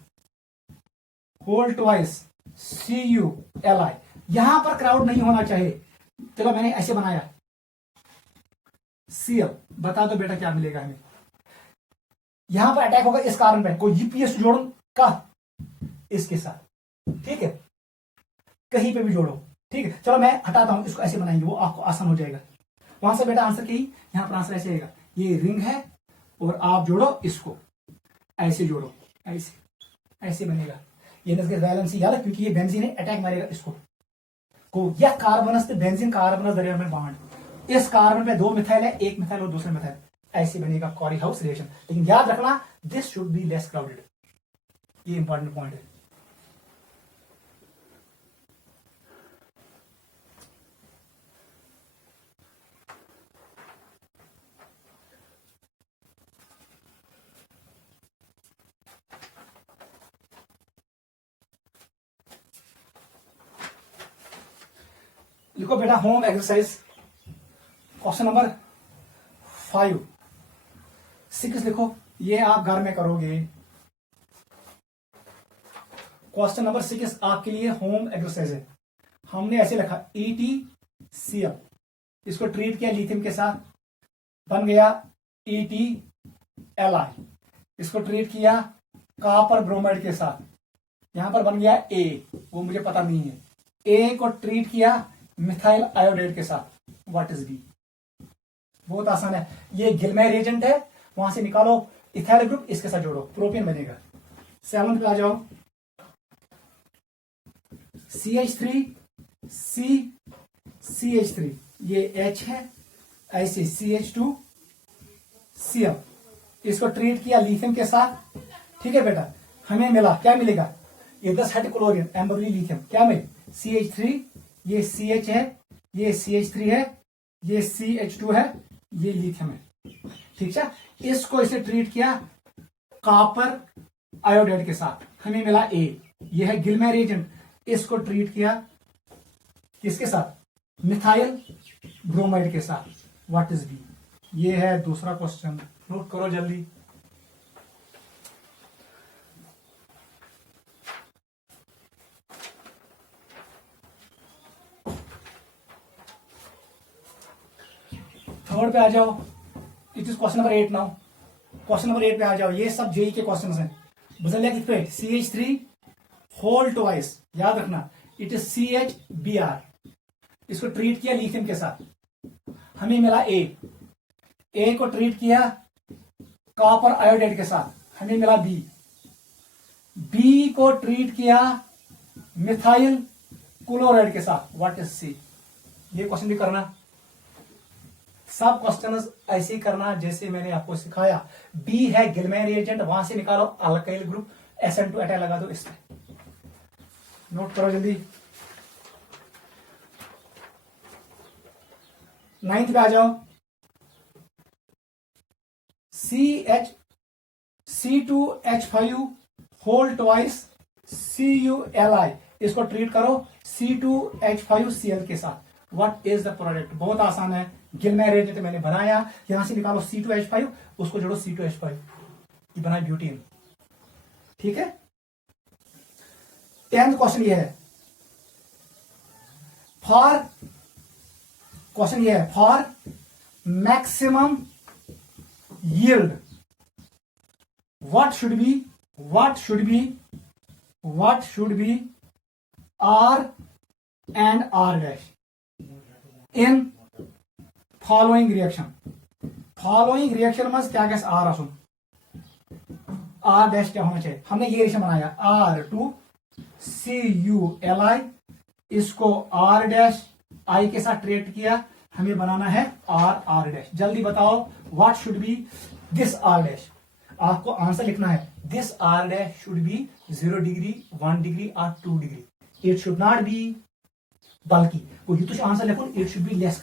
होल ट्वाइस CuLi, यहां पर क्राउड नहीं होना चाहिए, चलो मैंने ऐसे बनाया Cl, बता दो बेटा क्या मिलेगा हमें, यहां पर अटैक होगा इस कार्बन पे, कोई यूपीएस जोड़ो का इसके साथ, ठीक है, कहीं पे भी जोड़ो, ठीक है, चलो मैं हटाता हूं, इसको ऐसे बनाएंगे, वो आपको आसान हो जाएगा। वहां से बेटा आंसर यही, यहां पर आंसर ऐसे आएगा, ये रिंग है और आप जोड़ो इसको, ऐसे जोड़ो, ऐसे ऐसे बनेगा, ये वैलेंसी याद है, क्योंकि ये बेंजीन है, अटैक मारेगा इसको को, यह कार्बनस से बेंजीन कार्बनस दरमियान में बॉन्ड, इस कार्बन पे 2 मिथाइल है, एक मिथाइल और दूसरे मिथाइल, ऐसे बनेगा कॉरी हाउस रिएक्शन। लेकिन याद रखना this should be less crowded, ये इंपॉर्टेंट पॉइंट है। लिखो बेटा होम एक्सरसाइज, क्वेश्चन नंबर 5 6 लिखो, ये आप घर में करोगे। क्वेश्चन नंबर 6 आपके लिए होम एक्सरसाइज है। हमने ऐसे लिखा EtCl, इसको ट्रीट किया लिथियम के साथ, बन गया EtLi, इसको ट्रीट किया कॉपर ब्रोमाइड के साथ, यहां पर बन गया A, वो मुझे पता नहीं है, A को ट्रीट किया मिथाइल आयोडाइड के साथ, व्हाट इज B, बहुत आसान है, ये गिलमेर एजेंट है, वहां से निकालो इथाइल ग्रुप, इसके साथ जोड़ो, प्रोपेन बनेगा। 7 पे आ जाओ, CH3 CH3, ये H है, ऐसे CH2 Cl, इसको ट्रीट किया लिथियम के साथ, ठीक है बेटा, हमें मिला क्या मिलेगा, ये 10 हेटिक्लोरियन एम्बरली लिथियम, क्या मिले CH3, ये CH है, ये CH3 है, ये CH2 है, ये लिथियम है, ठीक है, इसको इसे ट्रीट किया कॉपर आयोडाइड के साथ, हमें मिला A, ये है गिलमेर एजेंट, इसको ट्रीट किया किसके साथ, मिथाइल ब्रोमाइड के साथ, व्हाट इज B, ये है दूसरा क्वेश्चन, नोट करो जल्दी। थर्ड पे आ जाओ, it is question number 8 now, question number 8 पे आ जाओ, ये सब जेई के क्वेश्चन हैं। बजलिया की पेट CH3 होल ट्वाइस, याद रखना इट इज CHBr, इसको ट्रीट किया लिथियम के साथ, हमें मिला A को ट्रीट किया कॉपर आयोडाइड के साथ, हमें मिला B को ट्रीट किया मिथाइल क्लोराइड के साथ, व्हाट इज C, ये क्वेश्चन भी करना, सब क्वेश्चन ऐसे ही करना जैसे मैंने आपको सिखाया। B है गिलमेर एजेंट, वहां से निकालो अल्काइल ग्रुप, SN2 अटैक लगा दो इस पे, नोट करो जल्दी। 9th पे आ जाओ। C2H5 होल ट्वाइस CuLi, इसको ट्रीट करो C2H5Cl के साथ। What is the product? बहुत आसान है, गिलमैन रिएजेंट मैंने बनाया, यहां से निकालो C2H5, उसको जोड़ो C2H5, ये बना ब्यूटीन। ठीक है। 10th क्वेश्चन ये है, for maximum yield what should be R and R dash in following reaction में क्या क्या R आसुन R dash क्या होना चाहिए? हमने ये रिएक्शन बनाया R2CuLi, इसको R dash I के साथ ट्रीट किया, हमें बनाना है R dash। जल्दी बताओ what should be this R dash? आपको आंसर लिखना है this R dash should B 0 degree 1 degree और 2 degree. It should not be बल्कि वो युतुष आंसर लिखो, it should be less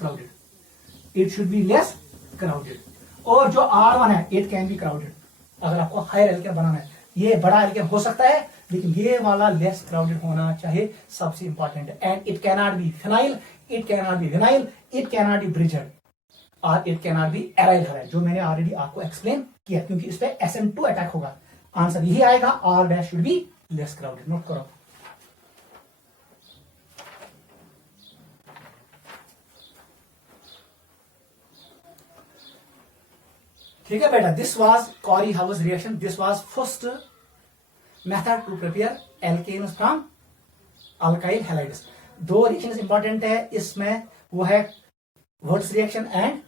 crowded. और जो R1 है इट कैन बी क्राउडेड। अगर आपको हायर एल्केन बनाना है, ये बड़ा एल्केन हो सकता है लेकिन ये वाला लेस क्राउडेड होना चाहिए, सबसे इंपॉर्टेंट है। And it can not be phenyl, it can not be vinyl, it can not be bridged और it can not be aryl halide, जो मैंने ऑलरेडी आपको एक्सप्लेन किया, क्योंकि इस पे SN2 अटैक होगा। आंसर यही आएगा, R dash should be less crowded. Note करो। ठीक है बेटा, this was Corey House reaction. This was first method to prepare alkanes from alkyl halides. 2 reaction important है इसमें, वो है Wurtz reaction and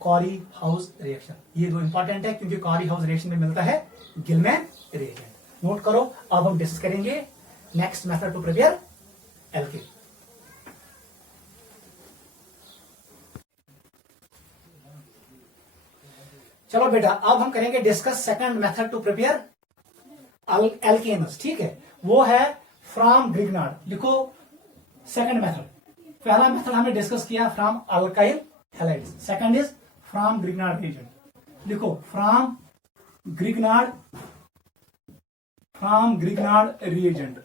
Corey House reaction. ये 2 इंपॉर्टेंट है क्योंकि कॉरी हाउस रिएक्शन में मिलता है गिलमैन रिएजेंट। नोट करो। अब हम डिस्कस करेंगे next method to prepare alkane. चलो बेटा, अब हम करेंगे discuss second method to prepare alkanes. ठीक है, वो है फ्रॉम ग्रिग्नार्ड। लिखो सेकंड मेथड। पहला मेथड हमने डिस्कस किया from alkyl halides, second is from Grignard reagent. लिखो फ्रॉम ग्रिग्नार्ड रिएजेंट।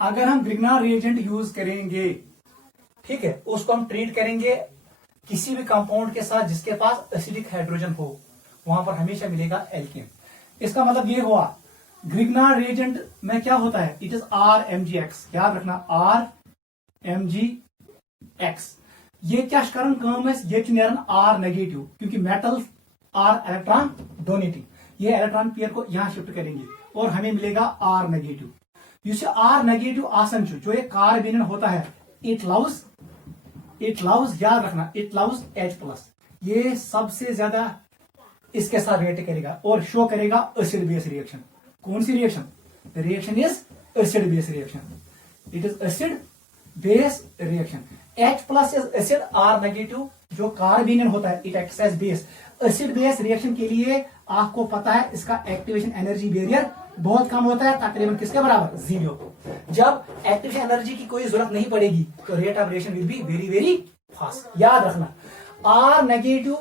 अगर हम ग्रिग्नार्ड रिएजेंट यूज करेंगे, ठीक है, उसको हम ट्रीट करेंगे किसी भी कंपाउंड के साथ जिसके पास एसिडिक हाइड्रोजन हो, वहां पर हमेशा मिलेगा एल्केन। इसका मतलब ये हुआ ग्रिग्नार्ड रिएजेंट में क्या होता है, इट इज RMgX। याद रखना RMgX। ये क्या करन काम है, ये नेरन R नेगेटिव, क्योंकि मेटल्स आर इलेक्ट्रॉन डोनेटिंग। ये इलेक्ट्रॉन पेयर को यहां शिफ्ट करेंगे और हमें मिलेगा R नेगेटिव। जिससे R नेगेटिव आसन जो ये कार्बोनिल होता है, इट लव्स, याद रखना, इट लव्स H+। ये सबसे ज्यादा इसके साथ रिएक्ट करेगा और शो करेगा एसिड बेस रिएक्शन। कौन सी reaction? The reaction is acid base reaction. It is acid base reaction. H+ is acid, R negative जो कार्बोनिल होता है, it acts as base. Acid base reaction के लिए आपको पता है इसका एक्टिवेशन एनर्जी बैरियर बहुत कम होता है, तकरीबन किसके बराबर? 0। जब एक्टिवेशन एनर्जी की कोई जरूरत नहीं पड़ेगी तो rate of reaction will be very very fast. याद रखना, R नेगेटिव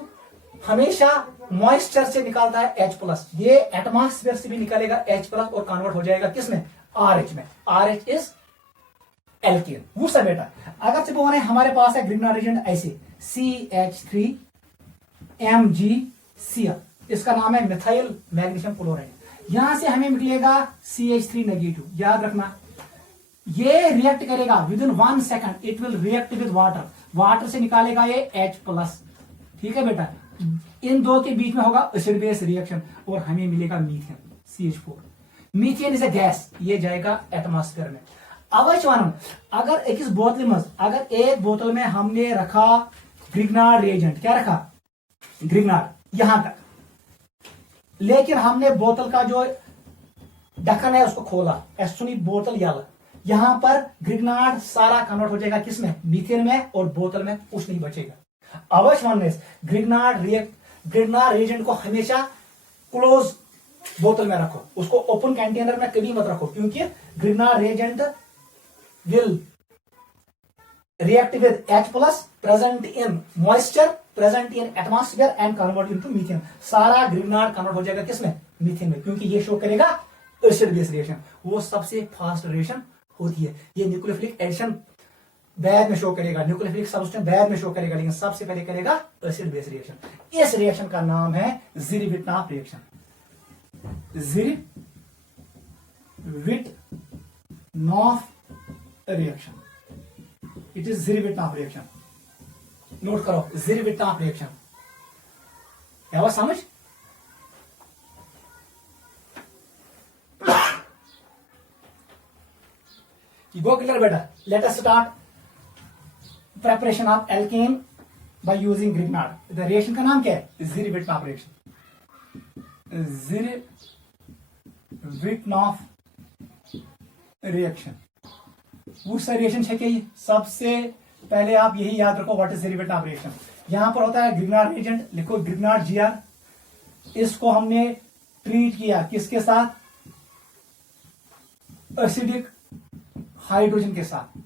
हमेशा मॉइस्चर से निकालता है H+। ये एटमॉस्फेयर से भी निकालेगा H+ और कन्वर्ट हो जाएगा किसमें? RH में। RH is alkane. वो सब बेटा, अगर से बोले हमारे पास है ग्रिग्नार्ड रिएजेंट ऐसे CH3MgCl, इसका नाम है मिथाइल मैग्नीशियम क्लोराइड। यहां से हमें मिलेगा CH3 नेगेटिव। याद रखना, ये रिएक्ट करेगा with in 1 second, it will react with water. Water से निकालेगा ये H+। ठीक है बेटा, इन दो के बीच में होगा एसिड बेस रिएक्शन और हमें मिलेगा methane CH4। Methane is a gas, ये जाएगा एटमॉस्फेयर में। अवश्य अगर एक बोतल में, अगर एक बोतल में हमने रखा ग्रिग्नार्ड रिएजेंट, क्या रखा? ग्रिग्नार्ड, यहां तक, लेकिन हमने बोतल का जो ढक्कन है उसको खोला, एस्टोनी बोतल याला, यहां पर ग्रिग्नार्ड सारा कन्वर्ट हो जाएगा किसमें? मीथेन में, और बोतल में कुछ नहीं बचेगा। अवश्य ग्रिग्नार्ड रिएजेंट को हमेशा क्लोज बोतल में रखो, उसको ओपन कंटेनर में कभी मत रखो, क्योंकि Grignard reagent will react with H plus present in moisture present in atmosphere and convert into methane। सारा ग्रिग्नार्ड कन्वर्ट हो जाएगा किसमें, मीथेन में, क्योंकि ये शो करेगा एसिड बेस रिएक्शन, वो सबसे फास्ट रिएक्शन होती है। ये न्यूक्लियोफिलिक एडिशन बाद में शो करेगा, न्यूक्लियोफिलिक सब्सटेंस बाद में शो करेगा, लेकिन सबसे पहले करेगा एसिड बेस रिएक्शन। इस रिएक्शन का नाम है Zerewitinoff reaction. Zerewitinoff reaction, it is Zerewitinoff reaction. Note करो, ज़िरविट्नाफ रिएक्शन। क्या बात समझ? गो क्लियर बेटा। Let us start preparation of alkane by using Grignard. The reaction का नाम क्या है? Zerewitinoff reaction. ज़िरविट्नाफ रिएक्शन वो सा रिएक्शन है कि सबसे पहले आप यही याद रखो, व्हाट इज ज़िरविट्नाफ रिएक्शन। यहां पर होता है ग्रिग्नार्ड एजेंट, लिखो ग्रिग्नार्ड जीआर। इसको हमने ट्रीट किया किसके साथ? एसिडिक हाइड्रोजन के साथ।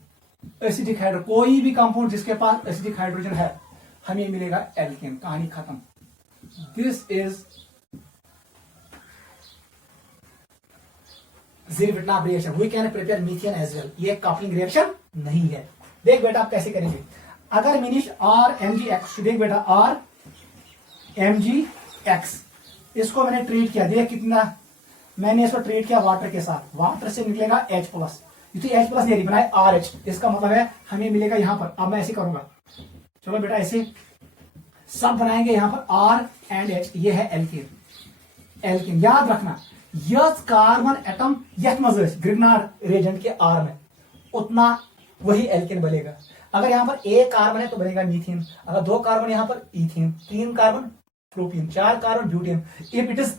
एसिडिक हाइड्रोजन, कोई भी कंपाउंड जिसके पास एसिडिक हाइड्रोजन है हमें मिलेगा एल्केन। कहानी खत्म। This is Zerewitinoff reaction. We can prepare methane as well. ये कपलिंग रिएक्शन नहीं है। देख बेटा आप कैसे करेंगे। अगर मिनिश आर एम जी एक्स, देख बेटा आर एम जी एक्स, इसको मैंने ट्रीट किया, देख कितना मैंने इसको ट्रीट किया वाटर के साथ। वाटर से निकलेगा H प्लस, H प्लस नहीं बनाए RH, इसका मतलब है हमें मिलेगा यहां पर। अब मैं ऐसे करूंगा, चलो बेटा ऐसे सब बनाएंगे यहां पर R एंड H, ये है एल्केन। एल्केन याद रखना, यह कार्बन एटम यथ मज ग्रिग्नार्ड रिएजेंट के R में, उतना वही एल्केन बनेगा। अगर यहां पर एक कार्बन है तो बनेगा मीथेन, अगर दो कार्बन यहां पर इथेन, तीन कार्बन प्रोपीन, चार carbon butane. If it is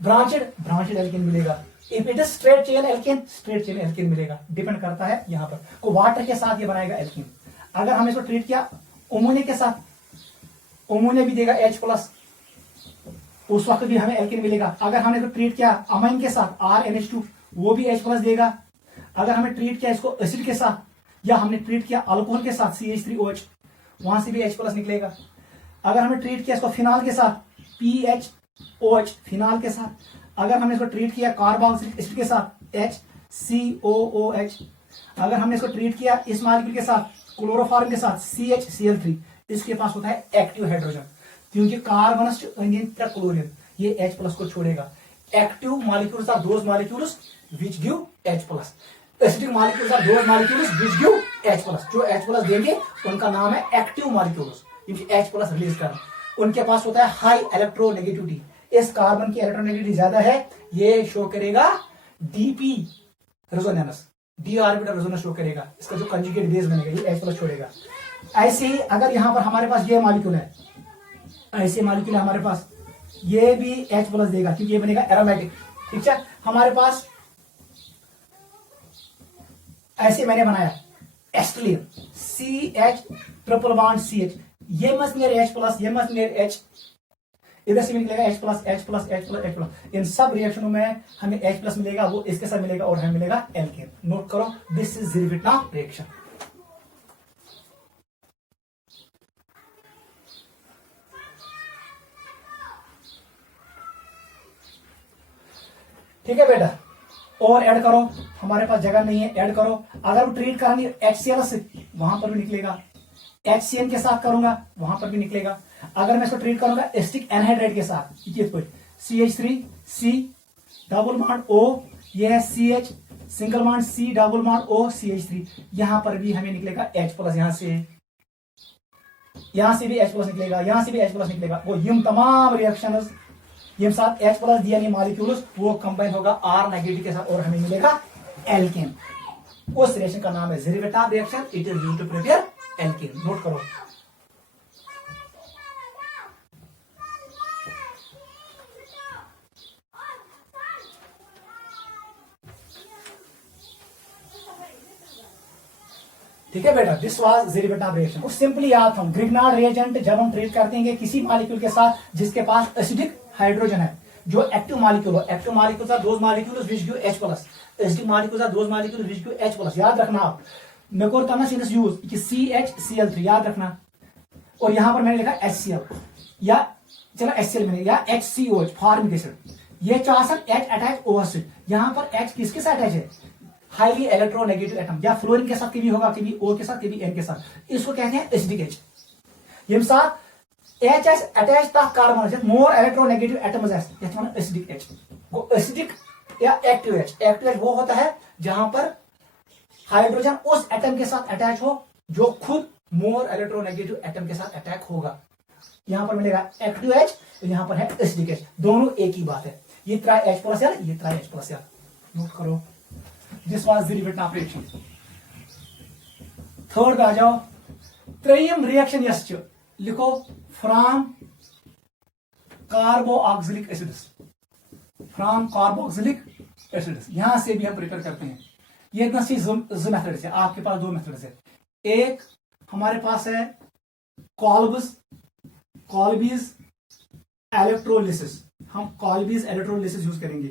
branched alkane मिलेगा। If it is straight chain alkane मिलेगा। डिपेंड करता है यहां पर को वाटर के साथ ये बनाएगा एल्केन। अगर हमने इसको ट्रीट किया अमोनिया के साथ, अमोनिया भी देगा H प्लस, उस वक्त भी हमें एल्केन मिलेगा। अगर हमने इसको ट्रीट किया अमाइन के साथ RNH2, वो भी H प्लस देगा। अगर हमने ट्रीट किया इसको एसिड के साथ, या हमने ट्रीट किया अल्कोहल के साथ CH3OH, वहां से भी H प्लस निकलेगा। अगर हमने ट्रीट किया इसको फिनॉल के साथ PHOH, फिनॉल के साथ। अगर हमने इसको ट्रीट किया कार्बोक्सिलिक एसिड के साथ HCOOH। अगर हमने इसको ट्रीट किया इस मॉलिक्यूल के साथ क्लोरोफॉर्म के साथ CHCl3, इसके पास होता है एक्टिव हाइड्रोजन, क्योंकि कार्बन क्लोरीन ये H प्लस को छोड़ेगा। Active molecules are those molecules which give H plus. Acidic molecules are those molecules which give H plus. जो H प्लस देंगे उनका नाम है एक्टिव मॉलिक्यूल्स, क्योंकि H प्लस रिलीज कर। उनके पास होता है हाई इलेक्ट्रोनेगेटिविटी। इस कार्बन की इलेक्ट्रोनेगेटिविटी ज्यादा है, ये शो करेगा DP resonance, D orbital resonance show करेगा। इसका जो कंजुगेट बेस बनेगा ये H प्लस छोड़ेगा। ऐसे ही अगर यहां पर हमारे पास ये मॉलिक्यूल है, ऐसे मॉलिक्यूल है हमारे पास, ये भी H प्लस देगा क्योंकि ये बनेगा एरोमेटिक। ठीक है, हमारे पास ऐसे मैंने बनाया acetylene CH triple bond CH, ये मस्ट नियर H प्लस, ये मस्ट नियर H, इधर से भी निकलेगा H plus H plus H plus H plus. इन सब रिएक्शनों में हमें H प्लस मिलेगा, वो इसके साथ मिलेगा और हमें मिलेगा एल्केन। नोट करो, दिस इज ज़िरविट्नाफ रिएक्शन। ठीक है बेटा, और ऐड करो, हमारे पास जगह नहीं है, ऐड करो। अगर हम ट्रीट करेंगे HCl से, वहां पर भी निकलेगा। HCN के साथ करूंगा वहां पर भी निकलेगा। अगर मैं इसको ट्रीट करूंगा एसिटिक एनहाइड्राइड के साथ, CH3C डबल बॉन्ड O, ये है CH single bond C double bond O CH3, यहां पर भी हमें निकलेगा H प्लस। यहां से भी H प्लस निकलेगा, यहां से भी H प्लस निकलेगा। वो ये तमाम रिएक्शन ये साथ H प्लस डीएनए मॉलिक्यूल्स वो कंबाइन होगा R नेगेटिव के साथ और हमें मिलेगा एल्केन। उस रिएक्शन का नाम है Zerewitinoff reaction. It is used to prepare alkane. Note करो। ठीक है बेटा, दिस वाज ज़िरविट्नाफ रिएक्शन। वो सिंपली याद था, ग्रिग्नार्ड रिएजेंट जब हम ट्रीट करते हैं किसी मॉलिक्यूल के साथ जिसके पास एसिडिक हाइड्रोजन है, जो active molecules are those molecules which give H plus, acidic molecules are those molecules which give H plus. याद रखना आप, मैं कोर करना सिंस यूज कि CHCl3 याद रखना, और यहां पर मैंने लिखा HCl या चलो HCl मैंने या HCOH फॉर्मिक एसिड, ये चार H अटैच ओवर से, यहां पर H किसके साथ अटैच है, हाईली इलेक्ट्रोनेगेटिव एटम, या फ्लोरीन के साथ कभी होगा, कभी O के साथ, कभी N के साथ, इसको कहते हैं एसिडिक H। यम साथ H अटैच तक carbon more electronegative atoms acidic H। वो एसिडिक या एक्टिव H वो होता है जहां पर हाइड्रोजन उस एटम के साथ अटैच हो जो खुद मोर इलेक्ट्रोनेगेटिव एटम के साथ अटैक होगा। यहां पर मिलेगा एक्टिव H, यहां पर है एसिडिक H, दोनों एक ही बात है। ये ट्राई H प्लस L, ये try H plus L, note करो। This was the rivet operation. Third पे आ जाओ, त्रेयम रिएक्शन यस छ लिखो from carboxylic acids, from carboxylic acids, यहां से भी हम प्रिपेयर करते हैं। ये इतना सी जो मेथड्स है, आपके पास दो मेथड्स है। एक हमारे पास है कॉल्बीज इलेक्ट्रोलिसिस, हम कॉल्बीज इलेक्ट्रोलिसिस यूज करेंगे।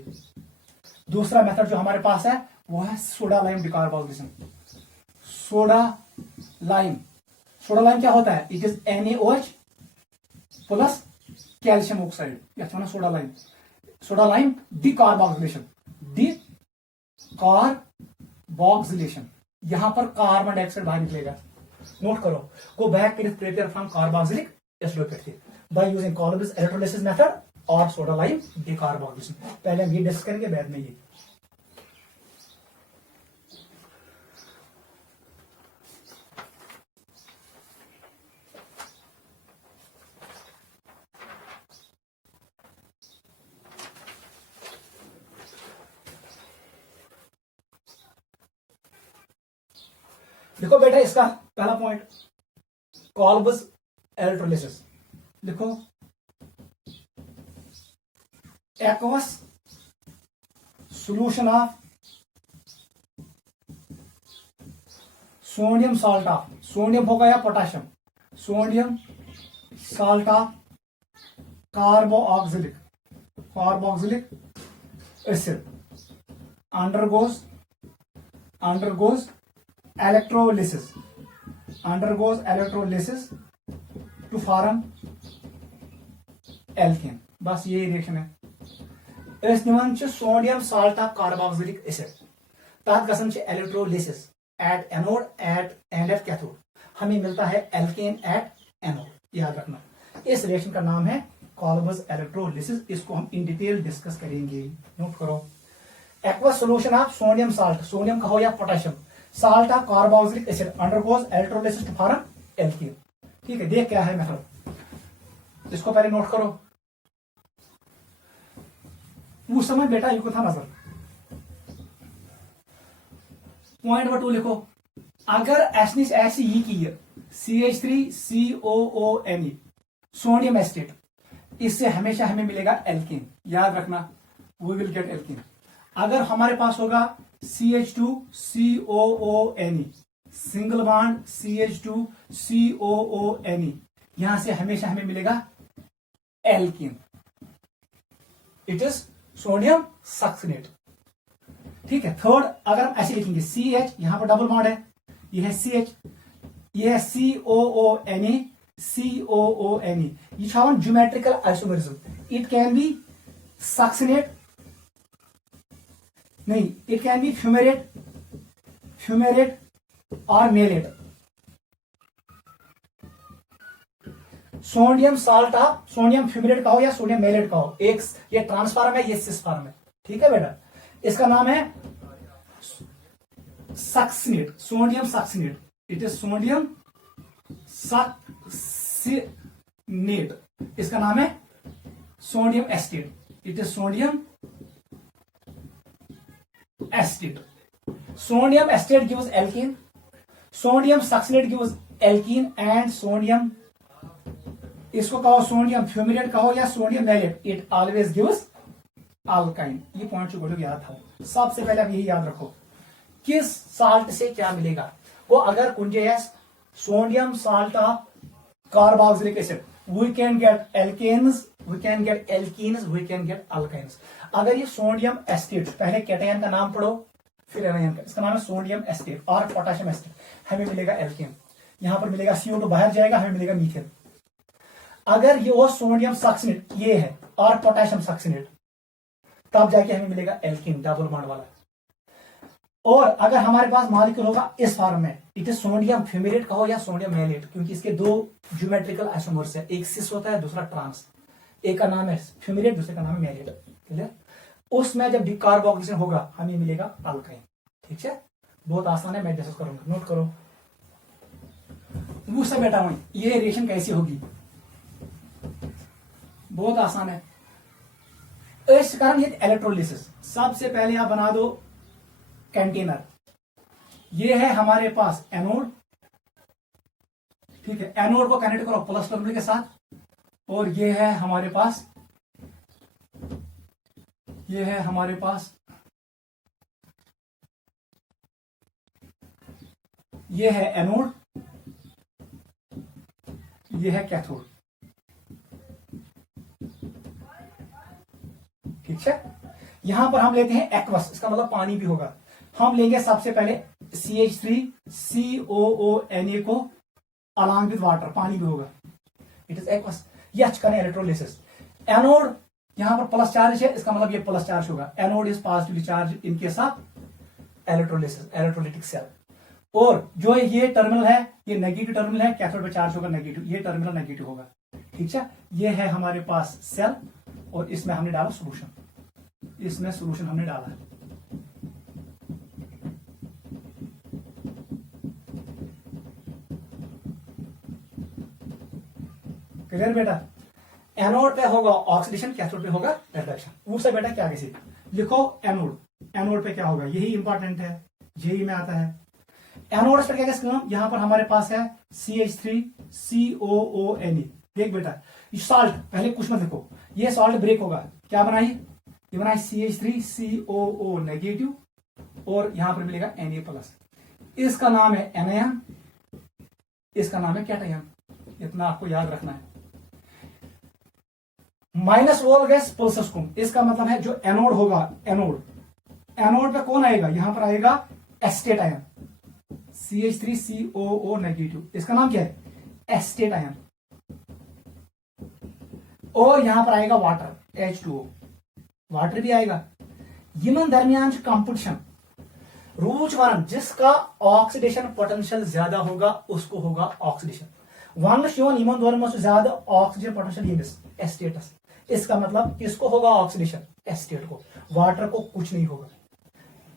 दूसरा मेथड जो हमारे पास है वो है soda lime decarboxylation. Soda lime क्या होता है, it is NaOH plus calcium oxide, soda lime decarboxylation, यहां पर कार्बन डाइऑक्साइड बाहर निकलेगा। नोट करो, go back prepare from carboxylic acid by using Kolbe's electrolysis method और सोडा लाइम डिकार्बोक्सिलेशन। पहले हम ये डिस्कस करेंगे, बाद में ये। देखो बेटा, इसका पहला पॉइंट कॉल्बस इलेक्ट्रोलिसिस, देखो aqueous solution of sodium salt of, sodium होगा या potassium, sodium salt of carboxylic acid undergoes electrolysis to form alkene। बस ये रिएक्शन है। इस निवन sodium salt of carboxylic acid तक गसन electrolysis at anode at NF cathode, हमें मिलता है एल्केन एट एनोड। याद रखना, इस रिएक्शन का नाम है कॉल्बस इलेक्ट्रोलिसिस, इसको हम इन डिटेल डिस्कस करेंगे। नोट करो, aqueous solution of sodium salt, sodium का हो या potassium, salt of carboxylic acid undergoes electrolysis to form alkene. ठीक है, देख क्या है मेथड, इसको पहले नोट करो। वो समझ बेटा, ये को था नजर। पॉइंट नंबर 2 लिखो, अगर एसनिस ऐसी ही की है CH3COONE सोडियम एसिड, इससे हमेशा हमें मिलेगा एल्कीन। याद रखना, वी विल गेट एल्कीन। अगर हमारे पास होगा CH2COONE सिंगल बॉन्ड CH2COONE, यहां से हमेशा हमें मिलेगा alkene, it is sodium succinate. ठीक है। थर्ड, अगर हम ऐसे लिखेंगे CH, यहां पर डबल बॉन्ड है, ये है CH, ये है COONE, ये छावन geometrical isomerism. It can be succinate, नहीं, इट कैन बी फ्यूमेरेट और maleate. Sodium salt of, sodium fumarate का हो या सोडियम मेलेट का हो, एक ये ट्रांसफार्म है, ये सिस फॉर्म है। ठीक है बेटा, इसका नाम है succinate, sodium succinate. It is sodium succinate. इसका नाम है sodium acid, it is sodium acid. Sodium acid gives alkene, sodium succinate gives alkene and sodium, इसको कहो सोडियम फ्यूमेरेट कहो या sodium maleate, it always gives alkyne. ये point जो बोलो याद था। सबसे पहले आप यही याद रखो, किस साल्ट से क्या मिलेगा। वो अगर कुंजेस sodium salt of carboxylic acid, we can get alkanes we can get alkenes, we can get alkynes. अगर ये सोडियम एस्टेट, पहले कैटायन का नाम पढ़ो फिर एनायन का, इसका नाम है सोडियम एस्टेट और पोटेशियम एस्टेट, हमें मिलेगा एल्केन। यहां पर मिलेगा CO2 बाहर जाएगा, हमें मिलेगा मीथेन। अगर ये वो सोडियम सक्सिनेट ये है और पोटेशियम सक्सिनेट, तब जाके हमें मिलेगा एल्कीन, डबल बॉन्ड वाला। और अगर हमारे पास मॉलिक्यूल होगा इस फॉर्म में, इट इज सोडियम फ्यूमेरेट कहो या सोडियम मैलेट, क्योंकि इसके दो ज्योमेट्रिकल आइसोमर्स है, एक सिस होता है दूसरा ट्रांस। एक का नाम है फ्यूमेरेट, दूसरे का नाम है मैलेट। क्लियर? उसमें जब डिकार्बोक्सिलेशन होगा हमें मिलेगा अल्काइन। ठीक है, बहुत आसान है, मैं डिस्कस करूंगा, नोट करो। मुझसे बेटा हूं ये रिएक्शन कैसी होगी, बहुत आसान है। इस कारण ये इलेक्ट्रोलिसिस, सबसे पहले आप बना दो कंटेनर। ये है हमारे पास एनोड, ठीक है, एनोड को कनेक्ट करो प्लस टर्मिनल के साथ, और ये है हमारे पास, ये है हमारे पास, ये है एनोड, ये है कैथोड। ठीक है, यहां पर हम लेते हैं एक्वस, इसका मतलब पानी भी होगा। हम लेंगे सबसे पहले CH3COONA को अलॉन्ग विद वाटर, पानी भी होगा, इट इज एक्वस। ये अच्छा इलेक्ट्रोलिसिस। एनोड यहां पर प्लस चार्ज है, इसका मतलब ये प्लस चार्ज होगा, anode is positively charge in case of electrolysis, electrolytic cell. और जो ये टर्मिनल है ये नेगेटिव टर्मिनल है, कैथोड पे चार्ज होगा नेगेटिव, ये टर्मिनल नेगेटिव होगा। ठीक है, ये है हमारे पास सेल, और इसमें हमने डाला सोल्यूशन, इसमें सोल्यूशन हमने डाला है। क्लियर बेटा? एनोड पे होगा ऑक्सीडेशन, कैथोड पे होगा रिडक्शन। उससे बेटा क्या किसी लिखो एनोड, एनोड पे क्या होगा, यही इंपॉर्टेंट है, जेई में आता है। एनोड पर क्या क्या, यहां पर हमारे पास है CH3COONA। देख बेटा ये सॉल्ट, पहले कुछ मत लिखो, ये सॉल्ट ब्रेक होगा, क्या बनाई, ये बनाई CH3COO नेगेटिव, और यहां पर मिलेगा Na+। इसका नाम है एनायन, इसका नाम है कैटायन, इतना आपको याद रखना है। माइनस वोल गैस पल्सस कुम, इसका मतलब है जो एनोड होगा, एनोड, एनोड पे कौन आएगा, यहां पर आएगा एस्टेट आयन, CH3COO नेगेटिव, इसका नाम क्या है, एस्टेट आयन। और यहां पर आएगा वाटर, H2O, वाटर भी आएगा। इन दरमियान कंपटीशन, रूच वन, जिसका ऑक्सीडेशन पोटेंशियल ज्यादा होगा उसको होगा ऑक्सीडेशन। वन शिवन इन दोनों में से ज्यादा ऑक्सीजन पोटेंशियल ये एस्टेटस, इसका मतलब किसको होगा ऑक्सीडेशन, एस्टेट को, वाटर को कुछ नहीं होगा।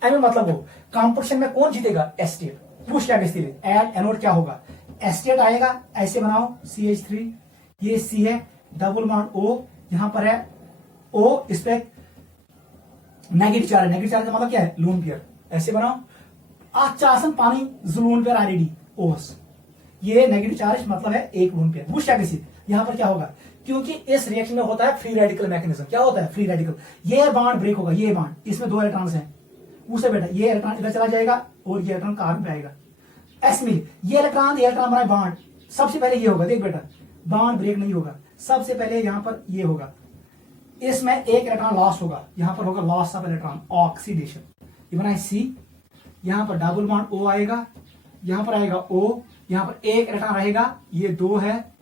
एम मतलब हो कंपटीशन में कौन जीतेगा, एस्टेट। पूछ क्या कहती है, एड एनोड क्या होगा, एस्टेट आएगा, ऐसे बनाओ CH3, ये C है, डबल बॉन्ड O, यहां पर है O, इस पे नेगेटिव चार्ज, नेगेटिव चार्ज का मतलब क्या है, लोन पेयर, ऐसे बनाओ। अच्छा आसन पानी लोन पेयर ऑलरेडी ओस, ये नेगेटिव चार्ज मतलब है एक लोन पेयर। पूछ क्या कहती, यहां पर क्या होगा, क्योंकि इस रिएक्शन में होता है फ्री रेडिकल मैकेनिज्म। क्या होता है, फ्री रेडिकल, ये बॉन्ड ब्रेक होगा, ये बॉन्ड, इसमें दो इलेक्ट्रॉन्स हैं, उसे बेटा ये इलेक्ट्रॉन इधर चला जाएगा और ये इलेक्ट्रॉन कार्बन पे आएगा, ऐसे ये इलेक्ट्रॉन बनाए बॉन्ड, सबसे पहले ये होगा, देख बेटा बॉन्ड ब्रेक नहीं होगा, सबसे पहले यहां पर ये होगा, इसमें एक इलेक्ट्रॉन लॉस होगा, यहां पर होगा लॉस ऑफ इलेक्ट्रॉन, ऑक्सीडेशन। ये बनाए C, यहां पर डबल बॉन्ड O आएगा, यहां पर आएगा O, यहां पर एक इलेक्ट्रॉन रहेगा, ये दो है,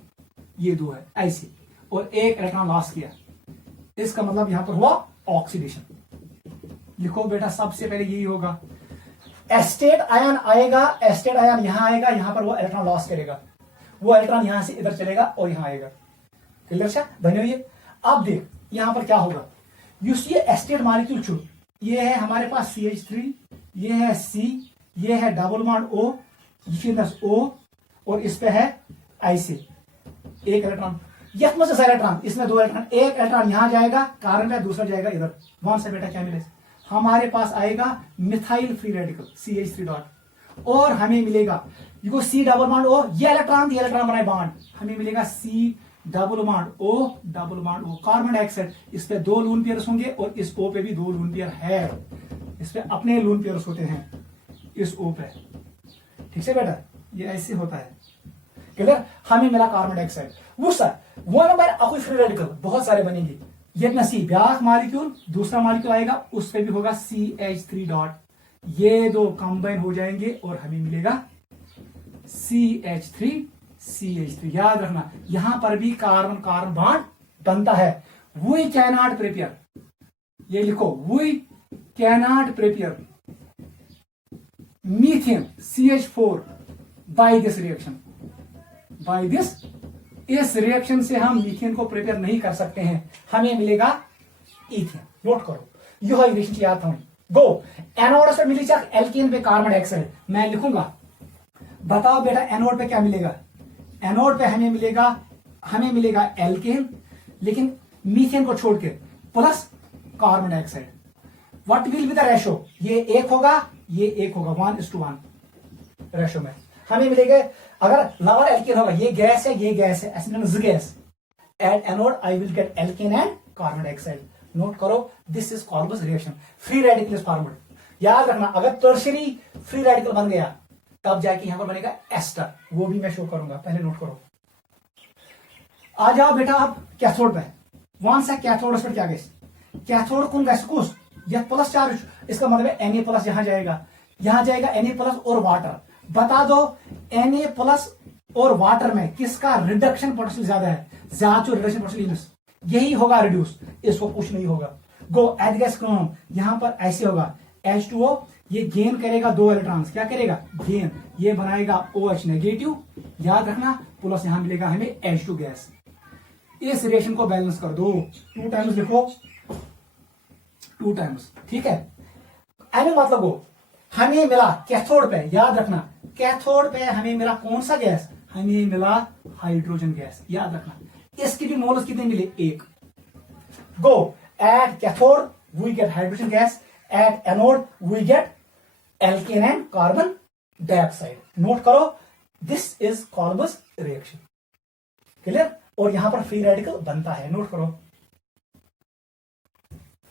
ये दो है, ऐसे, और एक इलेक्ट्रॉन लॉस किया, इसका मतलब यहां पर हुआ ऑक्सीडेशन। लिखो बेटा सबसे पहले यही होगा, एस्टेट आयन आएगा, एस्टेट आयन यहां आएगा, यहां पर वो इलेक्ट्रॉन लॉस करेगा, वो इलेक्ट्रॉन यहां से इधर चलेगा और यहां आएगा। क्लियर? धन्यवाद। अब देख यहां पर क्या होगा, ये एस्टेट मॉलिक्यूल चुन, ये है हमारे पास CH3, ये है C, ये है डबल बॉन्ड O, O, और इस पे है ऐसे एक इलेक्ट्रॉन, यह से इलेक्ट्रॉन, इसमें दो इलेक्ट्रॉन, एक इलेक्ट्रॉन यहां जाएगा कार्बन पे, दूसरा जाएगा इधर, वहां से बेटा क्या मिलेगा, हमारे पास आएगा methyl free radical CH3 dot, और हमें मिलेगा ये C डबल बॉन्ड O, ये इलेक्ट्रॉन बनाए बॉन्ड, हमें मिलेगा C double bond O, double bond O, carbon dioxide, इस पे दो लोन पेयर्स होंगे और इस O पे भी दो लोन पेयर है, इस पे अपने लोन पेयर्स होते हैं इस O पे। ठीक है बेटा, ये ऐसे होता है। क्लियर? हमें मिला कार्बन डाइऑक्साइड। वो नंबर अकुल फ्री रेडिकल बहुत सारे बनेंगे। ये सी ब्याक मॉलिक्यूल दूसरा मॉलिक्यूल आएगा उस पे भी होगा CH3 डॉट, ये दो कंबाइन हो जाएंगे और हमें मिलेगा CH3। याद रखना यहां पर भी कार्बन कार्बन बॉन्ड बनता है। वी कैनॉट प्रिपेयर, ये लिखो, we cannot prepare methane CH4 by this reaction. By this, इस रिएक्शन से हम मीथेन को प्रिपेयर नहीं कर सकते हैं, हमें मिलेगा इथेन। नोट करो यह रिलेशन याद था। गो एनोड पे मिली चाक एल्केन पे कार्बन डाइऑक्साइड, मैं लिखूंगा। बताओ बेटा एनोड पे क्या मिलेगा? एनोड पे हमें मिलेगा एल्केन, लेकिन मीथेन को छोड़ के plus carbon dioxide. What will be the ratio? ये एक होगा, ये एक होगा, 1:1 रेशो में हमें मिलेगा। अगर लवर एल्केन होगा, ये गैस है, ये गैस है, ऐसे gas at anode I will get alkane and carbon dioxide. Note करो this is Kolbe's reaction, free radical is formed. याद रखना अगर टर्शियरी फ्री रेडिकल बन गया तब जाके यहां पर बनेगा एस्टर, वो भी मैं शो करूंगा, पहले नोट करो। आ जाओ बेटा अब कैथोड पे। वहां से कैथोड क्या गैस? कैथोड कौन गैस कुछ यह प्लस चार्ज, इसका मतलब है Na+ यहां जाएगा Na+ और वाटर। बता दो Na+ और वाटर में किसका रिडक्शन पोटेंशियल ज्यादा है? ज्यादा रिडक्शन पोटेंशियल यही होगा रिड्यूस, इसको कुछ नहीं होगा। गो एट गैस क्लोन, यहां पर ऐसे होगा H2O, ये गेन करेगा 2 इलेक्ट्रॉन्स, क्या करेगा? गेन, ये बनाएगा OH नेगेटिव, याद रखना, प्लस यहां मिलेगा हमें H2 गैस। इस रिएक्शन को बैलेंस कर दो, 2 टाइम्स लिखो, 2 टाइम्स, ठीक है। एन मतलब वो हमें मिला कैथोड पे, याद रखना कैथोड पे हमें मिला कौन सा गैस? हमें मिला हाइड्रोजन गैस, याद रखना। इसकी भी मोल्स कितने मिले? 1। Go at cathode we get hydrogen gas, at anode we get alkane and carbon dioxide. Note करो this is Kolbe's reaction, clear. और यहां पर फ्री रेडिकल बनता है, नोट करो।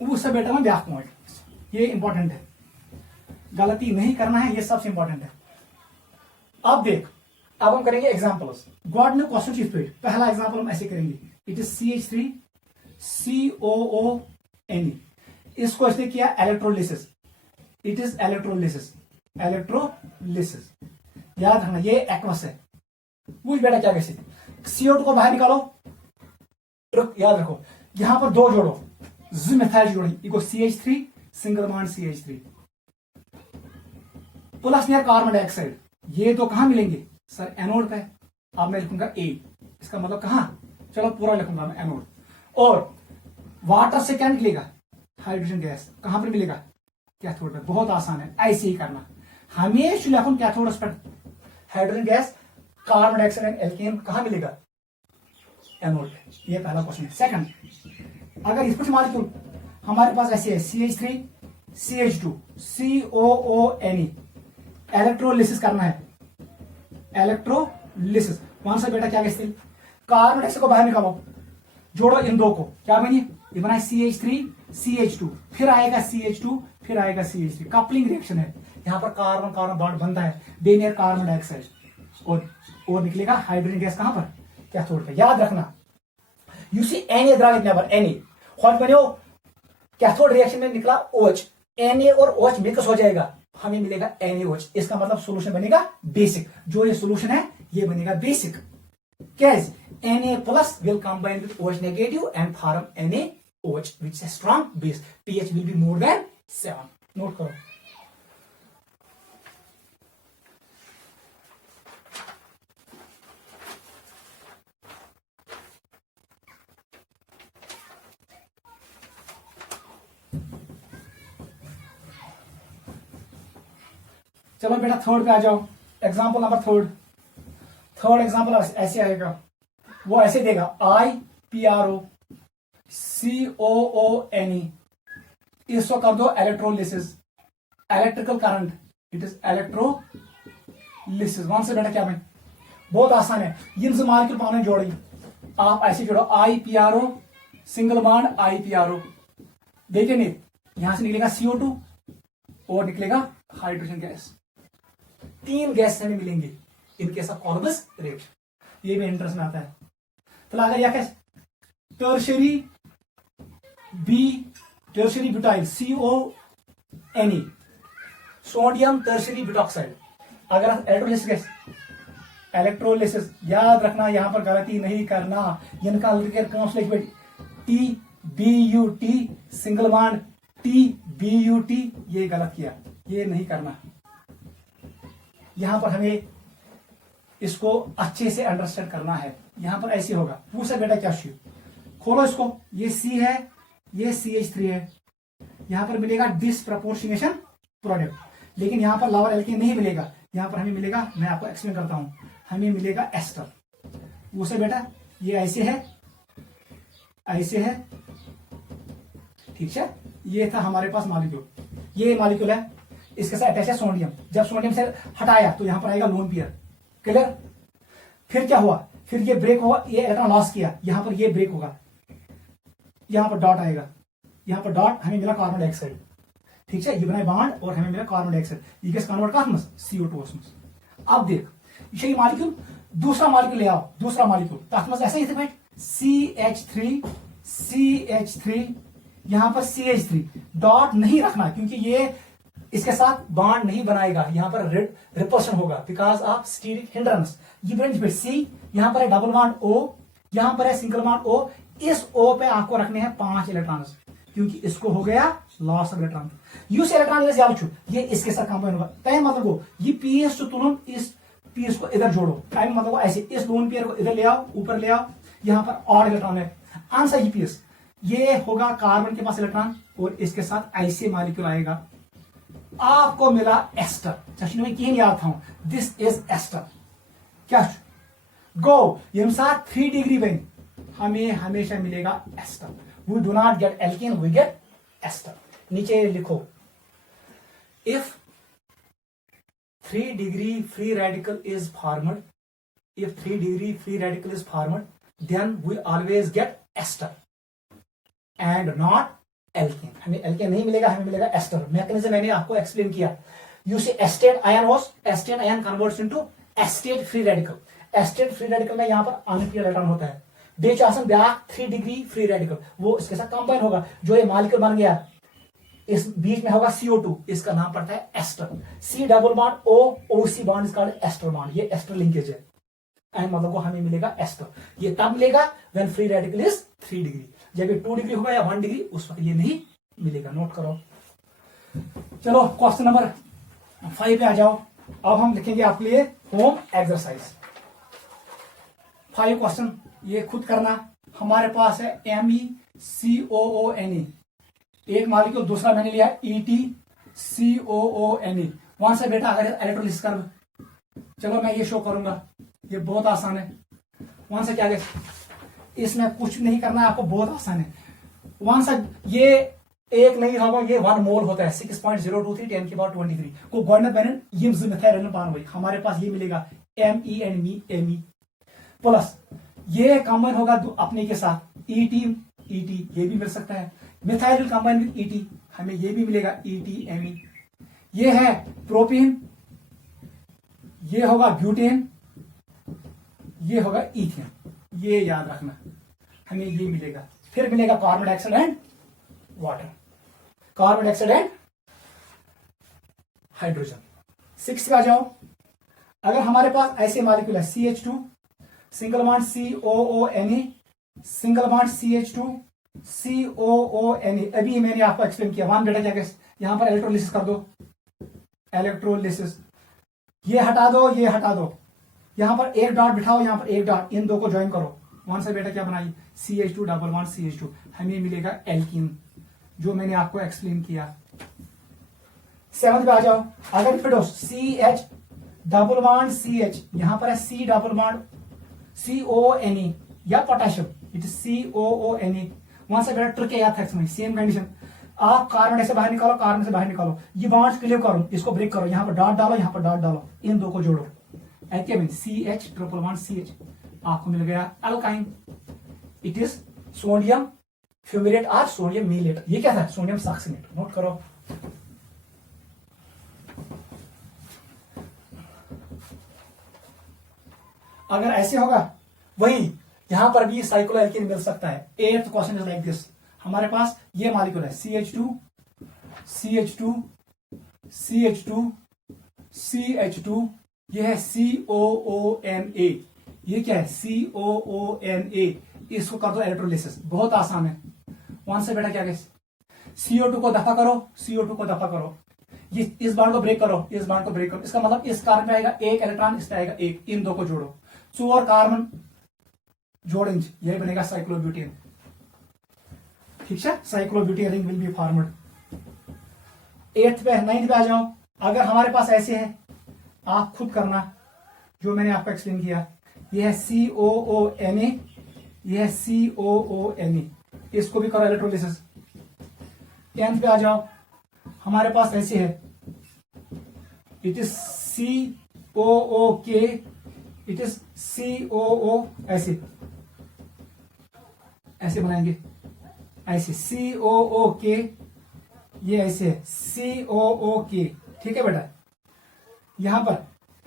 उससे बेटा में ब्याक पॉइंट, ये इंपॉर्टेंट है, गलती नहीं करना है, ये सबसे इंपॉर्टेंट है। अब देख, अब हम करेंगे एग्जांपल्स। गॉड ने क्वेश्चन चीज पे पहला एग्जांपल हम ऐसे करेंगे, इट इज CH3 COONe, इसको इसने किया इलेक्ट्रोलिसिस, इट इज इलेक्ट्रोलिसिस। याद रखना ये एक्वस है। पूछ बेटा क्या कैसे? CO2 को बाहर निकालो, याद रखो यहां पर 2 जोड़ो, मिथाइल जोड़ी इको CH3 single bond CH3 plus near carbon dioxide, ये तो कहां मिलेंगे सर? एनोड पे। अब मैं लिखूंगा A, इसका मतलब कहां? चलो पूरा लिखूंगा मैं एनोड। और वाटर से क्या निकलेगा? हाइड्रोजन गैस, कहां पर मिलेगा? कैथोड पे। बहुत आसान है, ऐसे ही करना। हमेशा लिखूं कैथोड पर hydrogen gas, carbon dioxide and alkane कहां मिलेगा? एनोड पे। ये पहला क्वेश्चन है। सेकंड, अगर इस कुछ मॉलिक्यूल हमारे पास ऐसे है CH3 CH2 COONe, इलेक्ट्रोलिसिस करना है, इलेक्ट्रोलिसिस। वहां से बेटा क्या कहते हैं? कार्बन डाइऑक्साइड को बाहर निकालो, जोड़ो इन दो को, क्या बनी? ये बना CH3 CH2, फिर आएगा CH2, फिर आएगा CH3। कपलिंग रिएक्शन है, यहां पर कार्बन कार्बन बॉन्ड बनता है, डेनियर कार्बन डाइऑक्साइड, और निकलेगा हाइड्रोजन गैस कहां पर? कैथोड पे। याद रखना यू सी Na द्रावित नेवर Na हॉट बने कैथोड रिएक्शन में निकला OH, Na और OH मिक्स हो जाएगा, हमें मिलेगा NaOH। इसका मतलब सॉल्यूशन बनेगा बेसिक। जो ये सॉल्यूशन है ये बनेगा बेसिक। कैसे? Na+ will combine with OH negative and form NaOH, which is a strong base. pH will be more than 7. Note करो। चलो बेटा थर्ड पे आ जाओ। एग्जाम्पल नंबर थर्ड एग्जाम्पल ऐसे आएगा, वो ऐसे देगा IPRO COONe, इसको कर दो electrolysis, electrical current, it is electrolysis. वहां से बेटा क्या बने? बहुत आसान है, इन मॉलिक्यूल पाने जोड़ी, आप ऐसे जोड़ो IPRO सिंगल बॉन्ड IPRO, देखिए नहीं यहां से निकलेगा CO2 और निकलेगा हाइड्रोजन गैस। 3 गैस हमें मिलेंगे इन केस ऑफ कॉल्बस रिएक्शन। ये भी इंटरेस्ट में आता है। फिर अगर यह tertiary butyl CONE sodium tertiary butoxide. अगर इलेक्ट्रोलिसिस याद रखना, यहां पर गलती नहीं करना। इनका TBUT सिंगल बॉन्ड TBUT, ये गलत किया, ये नहीं करना। यहां पर हमें इसको अच्छे से अंडरस्टैंड करना है। यहां पर ऐसे होगा, पूछा बेटा क्या चाहिए, खोलो इसको, ये C है, ये CH3 है, यहां पर मिलेगा डिसप्रपोर्शनेशन प्रोडक्ट, लेकिन यहां पर लवर एल्केन नहीं मिलेगा। यहां पर हमें मिलेगा, मैं आपको एक्सप्लेन करता हूं, हमें मिलेगा एस्टर। पूछे बेटा ये ऐसे है, ऐसे है, ठीक है। ये था हमारे पास मॉलिक्यूल, ये मॉलिक्यूल है, इसके साथ अटैच है सोडियम। जब सोडियम से हटाया तो यहां पर आएगा लोन पेयर, क्लियर। फिर क्या हुआ, फिर ये ब्रेक हुआ, ये इलेक्ट्रॉन लॉस किया, यहां पर ये ब्रेक होगा, यहां पर डॉट आएगा, यहां पर डॉट, हमें मिला कार्बन डाइऑक्साइड, ठीक है। ये बनाए बॉन्ड और हमें मिला कार्बन डाइऑक्साइड, ये किस कन्वर्ट कर CO2 उसमें। अब देख ये मॉलिक्यूल, दूसरा मॉलिक्यूल ले आओ, दूसरा मॉलिक्यूल तक ऐसा ही थे भाई, CH3 यहां पर CH3 डॉट नहीं रखना, क्योंकि ये इसके साथ बॉन्ड नहीं बनाएगा, यहां पर रिपल्शन होगा बिकॉज ऑफ स्टीरिक हिंड्रेंस। ये बेनिफिट C, यहां पर है डबल बॉन्ड O, यहां पर है सिंगल बॉन्ड O। इस O पे आपको रखने हैं 5 इलेक्ट्रॉन, क्योंकि इसको हो गया loss of electron. Use electron ये इसके साथ कंबाइन होगा, टाइम मतलब वो ये पीएस तुलुन, इस पीएस को इधर जोड़ो, टाइम मतलब वो ऐसे, इस लोन पेयर को इधर ले आओ, ऊपर ले आओ, यहां पर ऑड इलेक्ट्रॉन है, आंसर ईपीएस। ये होगा कार्बन के पास इलेक्ट्रॉन और इसके साथ ऐसे मॉलिक्यूल आएगा, आपको मिला एस्टर। चश्मे में क्यों याद था, दिस इज एस्टर। क्या गो ये साथ 3 डिग्री बन, हमें हमेशा मिलेगा ester. We do not get alkane, we get ester. नीचे लिखो, if 3 degree free radical is formed, if 3 degree free radical is formed, then we always get ester and not alkene. हमें alkene नहीं मिलेगा, हमें मिलेगा ester। मैकेनिज्म मैंने आपको explain किया। You see acetate ion was, acetate ion converts into acetate free radical. acetate free radical में यहाँ पर अनपेयर इलेक्ट्रॉन होता है, बेच आसन ब्याक 3 डिग्री फ्री रेडिकल, वो इसके साथ कंबाइन होगा, जो ये मॉलिक्यूल बन गया, इस बीच में होगा CO2, इसका नाम पड़ता है ester. C double bond O, OC bond is called ester bond, ये एस्टर लिंकेज है, एंड मतलब को हमें मिलेगा एस्टर। ये तब मिलेगा when free radical is 3 degree, जब ये 2 डिग्री होगा या 1 डिग्री उस वक्त ये नहीं मिलेगा, नोट करो। चलो क्वेश्चन नंबर 5 पे आ जाओ। अब हम लिखेंगे आपके लिए होम एक्सरसाइज। 5 क्वेश्चन ये खुद करना। हमारे पास है MECOONE, एक मॉलिक्यूल, दूसरा मैंने लिया ETCOONE। वहां से बेटा अगर इलेक्ट्रोलिसिस कर, चलो मैं ये शो करूंगा, ये बहुत आसान है। वहां से क्या, इसमें कुछ नहीं करना है आपको, बहुत आसान है। वहां से ये एक नहीं होगा, ये 1 मोल होता है, 6.023 10 की पावर 23 को गवर्नर बैन ये मिथाइल पान हुई। हमारे पास ये मिलेगा ME प्लस ये कंबाइन होगा अपने के साथ ET, ये भी मिल सकता है। Methyl will combine with ET, हमें ये भी मिलेगा ETME। ये है प्रोपेन, ये होगा ब्यूटेन, ये होगा इथेन, ये याद रखना, हमें ये मिलेगा। फिर मिलेगा carbon dioxide and water, carbon dioxide and hydrogen. 6 पे आ जाओ। अगर हमारे पास ऐसे मॉलिक्यूल है CH2 single bond COONE, single bond CH2 COONE, अभी मैंने आपको एक्सप्लेन किया। 1 बेटा क्या, यहां पर इलेक्ट्रोलिसिस कर दो, इलेक्ट्रोलिसिस, ये हटा दो, ये हटा दो, यहां पर एक डॉट बिठाओ, यहां पर एक डॉट, इन दो को ज्वाइन करो। वहां से बेटा क्या बनाई, CH2 डबल बॉन्ड CH2, हमें मिलेगा एल्कीन, जो मैंने आपको एक्सप्लेन किया। 7 पे आ जाओ। अगर फिर CH डबल बॉन्ड CH, यहां पर है C डबल बॉन्ड CONE या पोटेशियम, इट इज COONE। वहां से बेटा ट्रिक याद था, सेम कंडीशन, आप कार्बन से बाहर निकालो, कार्बन से बाहर निकालो, ये बॉन्ड्स क्लियर करो, इसको ब्रेक करो, यहां पर डॉट डालो, यहां पर डॉट डालो, इन दो को जोड़ो, CH ट्रिपल बॉन्ड CH, आपको मिल गया alkyne. It is sodium fumarate और सोडियम मीलेट। ये क्या था, सोडियम सक्सिनेट, नोट करो। अगर ऐसे होगा, वही यहां पर भी साइक्लोएल्केन मिल सकता है। 8th question is like this, हमारे पास ये मॉलिक्यूल है CH2 CH2 CH2 CH2, ये है COONA, ये क्या है COONA, इसको कर दो इलेक्ट्रोलिसिस, बहुत आसान है। वहां से बेटा क्या कहे, CO2 को दफा करो, CO2 को दफा करो, ये इस बार को ब्रेक करो, इस बार को ब्रेक करो, इसका मतलब इस कार्बन पे आएगा एक इलेक्ट्रॉन, इस पे आएगा एक, इन दो को जोड़ो, 4 कार्बन जोड़ेंगे, यही बनेगा साइक्लोब्यूटेन। ठीक है, cyclobutane ring will be formed. 8th पे 9th पे आ जाओ। अगर हमारे पास ऐसे है, आप खुद करना जो मैंने आपको एक्सप्लेन किया, ये है COONA, ये है COONA, इसको भी करो इलेक्ट्रोलिसिस। 10th पे आ जाओ, हमारे पास ऐसे है, it is COOK, it is COO, ऐसे ऐसे बनाएंगे, ऐसे COOK, ये ऐसे है COOK, ठीक है बेटा, यहां पर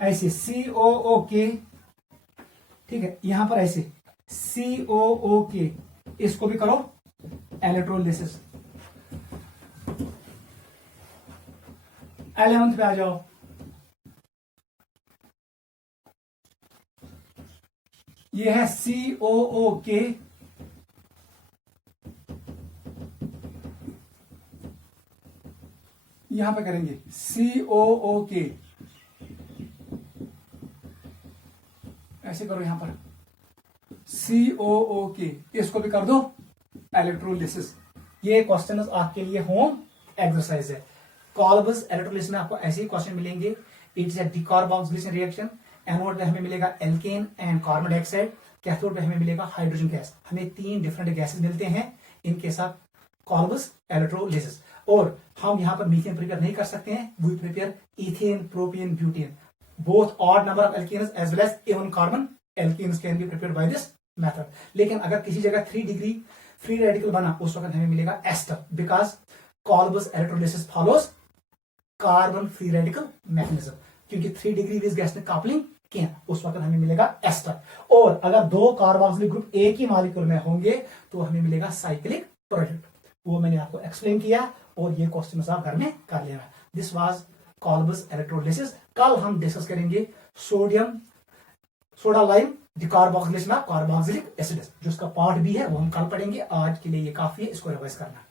ऐसे COOK, ठीक है, यहां पर ऐसे COOK, इसको भी करो इलेक्ट्रोलिसिस। 11th पे आ जाओ, ये है COOK, यहां पे करेंगे COOK, ऐसे करो, यहां पर COOK, इसको भी कर दो इलेक्ट्रोलिसिस। ये क्वेश्चन आपके लिए होम एक्सरसाइज है। कॉल्बस इलेक्ट्रोलिसिस में आपको ऐसे ही क्वेश्चन मिलेंगे। It is a decarboxylation reaction. Anode पे हमें मिलेगा alkene and carbon dioxide, cathode पे हमें मिलेगा हाइड्रोजन गैस। हमें 3 डिफरेंट गैसेस मिलते हैं इनके साथ कॉल्बस इलेक्ट्रोलिसिस। और हम यहां पर मीथेन प्रिपेयर नहीं कर सकते हैं, we prepare ethane, propane, butane, both odd number of alkanes as well as even carbon alkanes can be prepared by this method. लेकिन अगर किसी जगह 3 डिग्री फ्री रेडिकल बना, उस वक्त हमें मिलेगा ester, because Kolbe's electrolysis follows carbon free radical mechanism, क्योंकि 3 डिग्री इस गैस ने कपलिंग किया, उस वक्त हमें मिलेगा एस्टर। और अगर 2 कार्बोक्सिलिक ग्रुप एक ही मॉलिक्यूल में होंगे तो हमें मिलेगा साइक्लिक प्रोडक्ट। वो मैंने आपको एक्सप्लेन किया और ये क्वेश्चन आप घर में कर लेना। This was Kolbe's electrolysis. कल हम डिस्कस करेंगे sodium soda lime decarboxylation of carboxylic acid, जो उसका पार्ट भी है वो हम कल पढ़ेंगे। आज के लिए ये काफी है, इसको रिवाइज करना।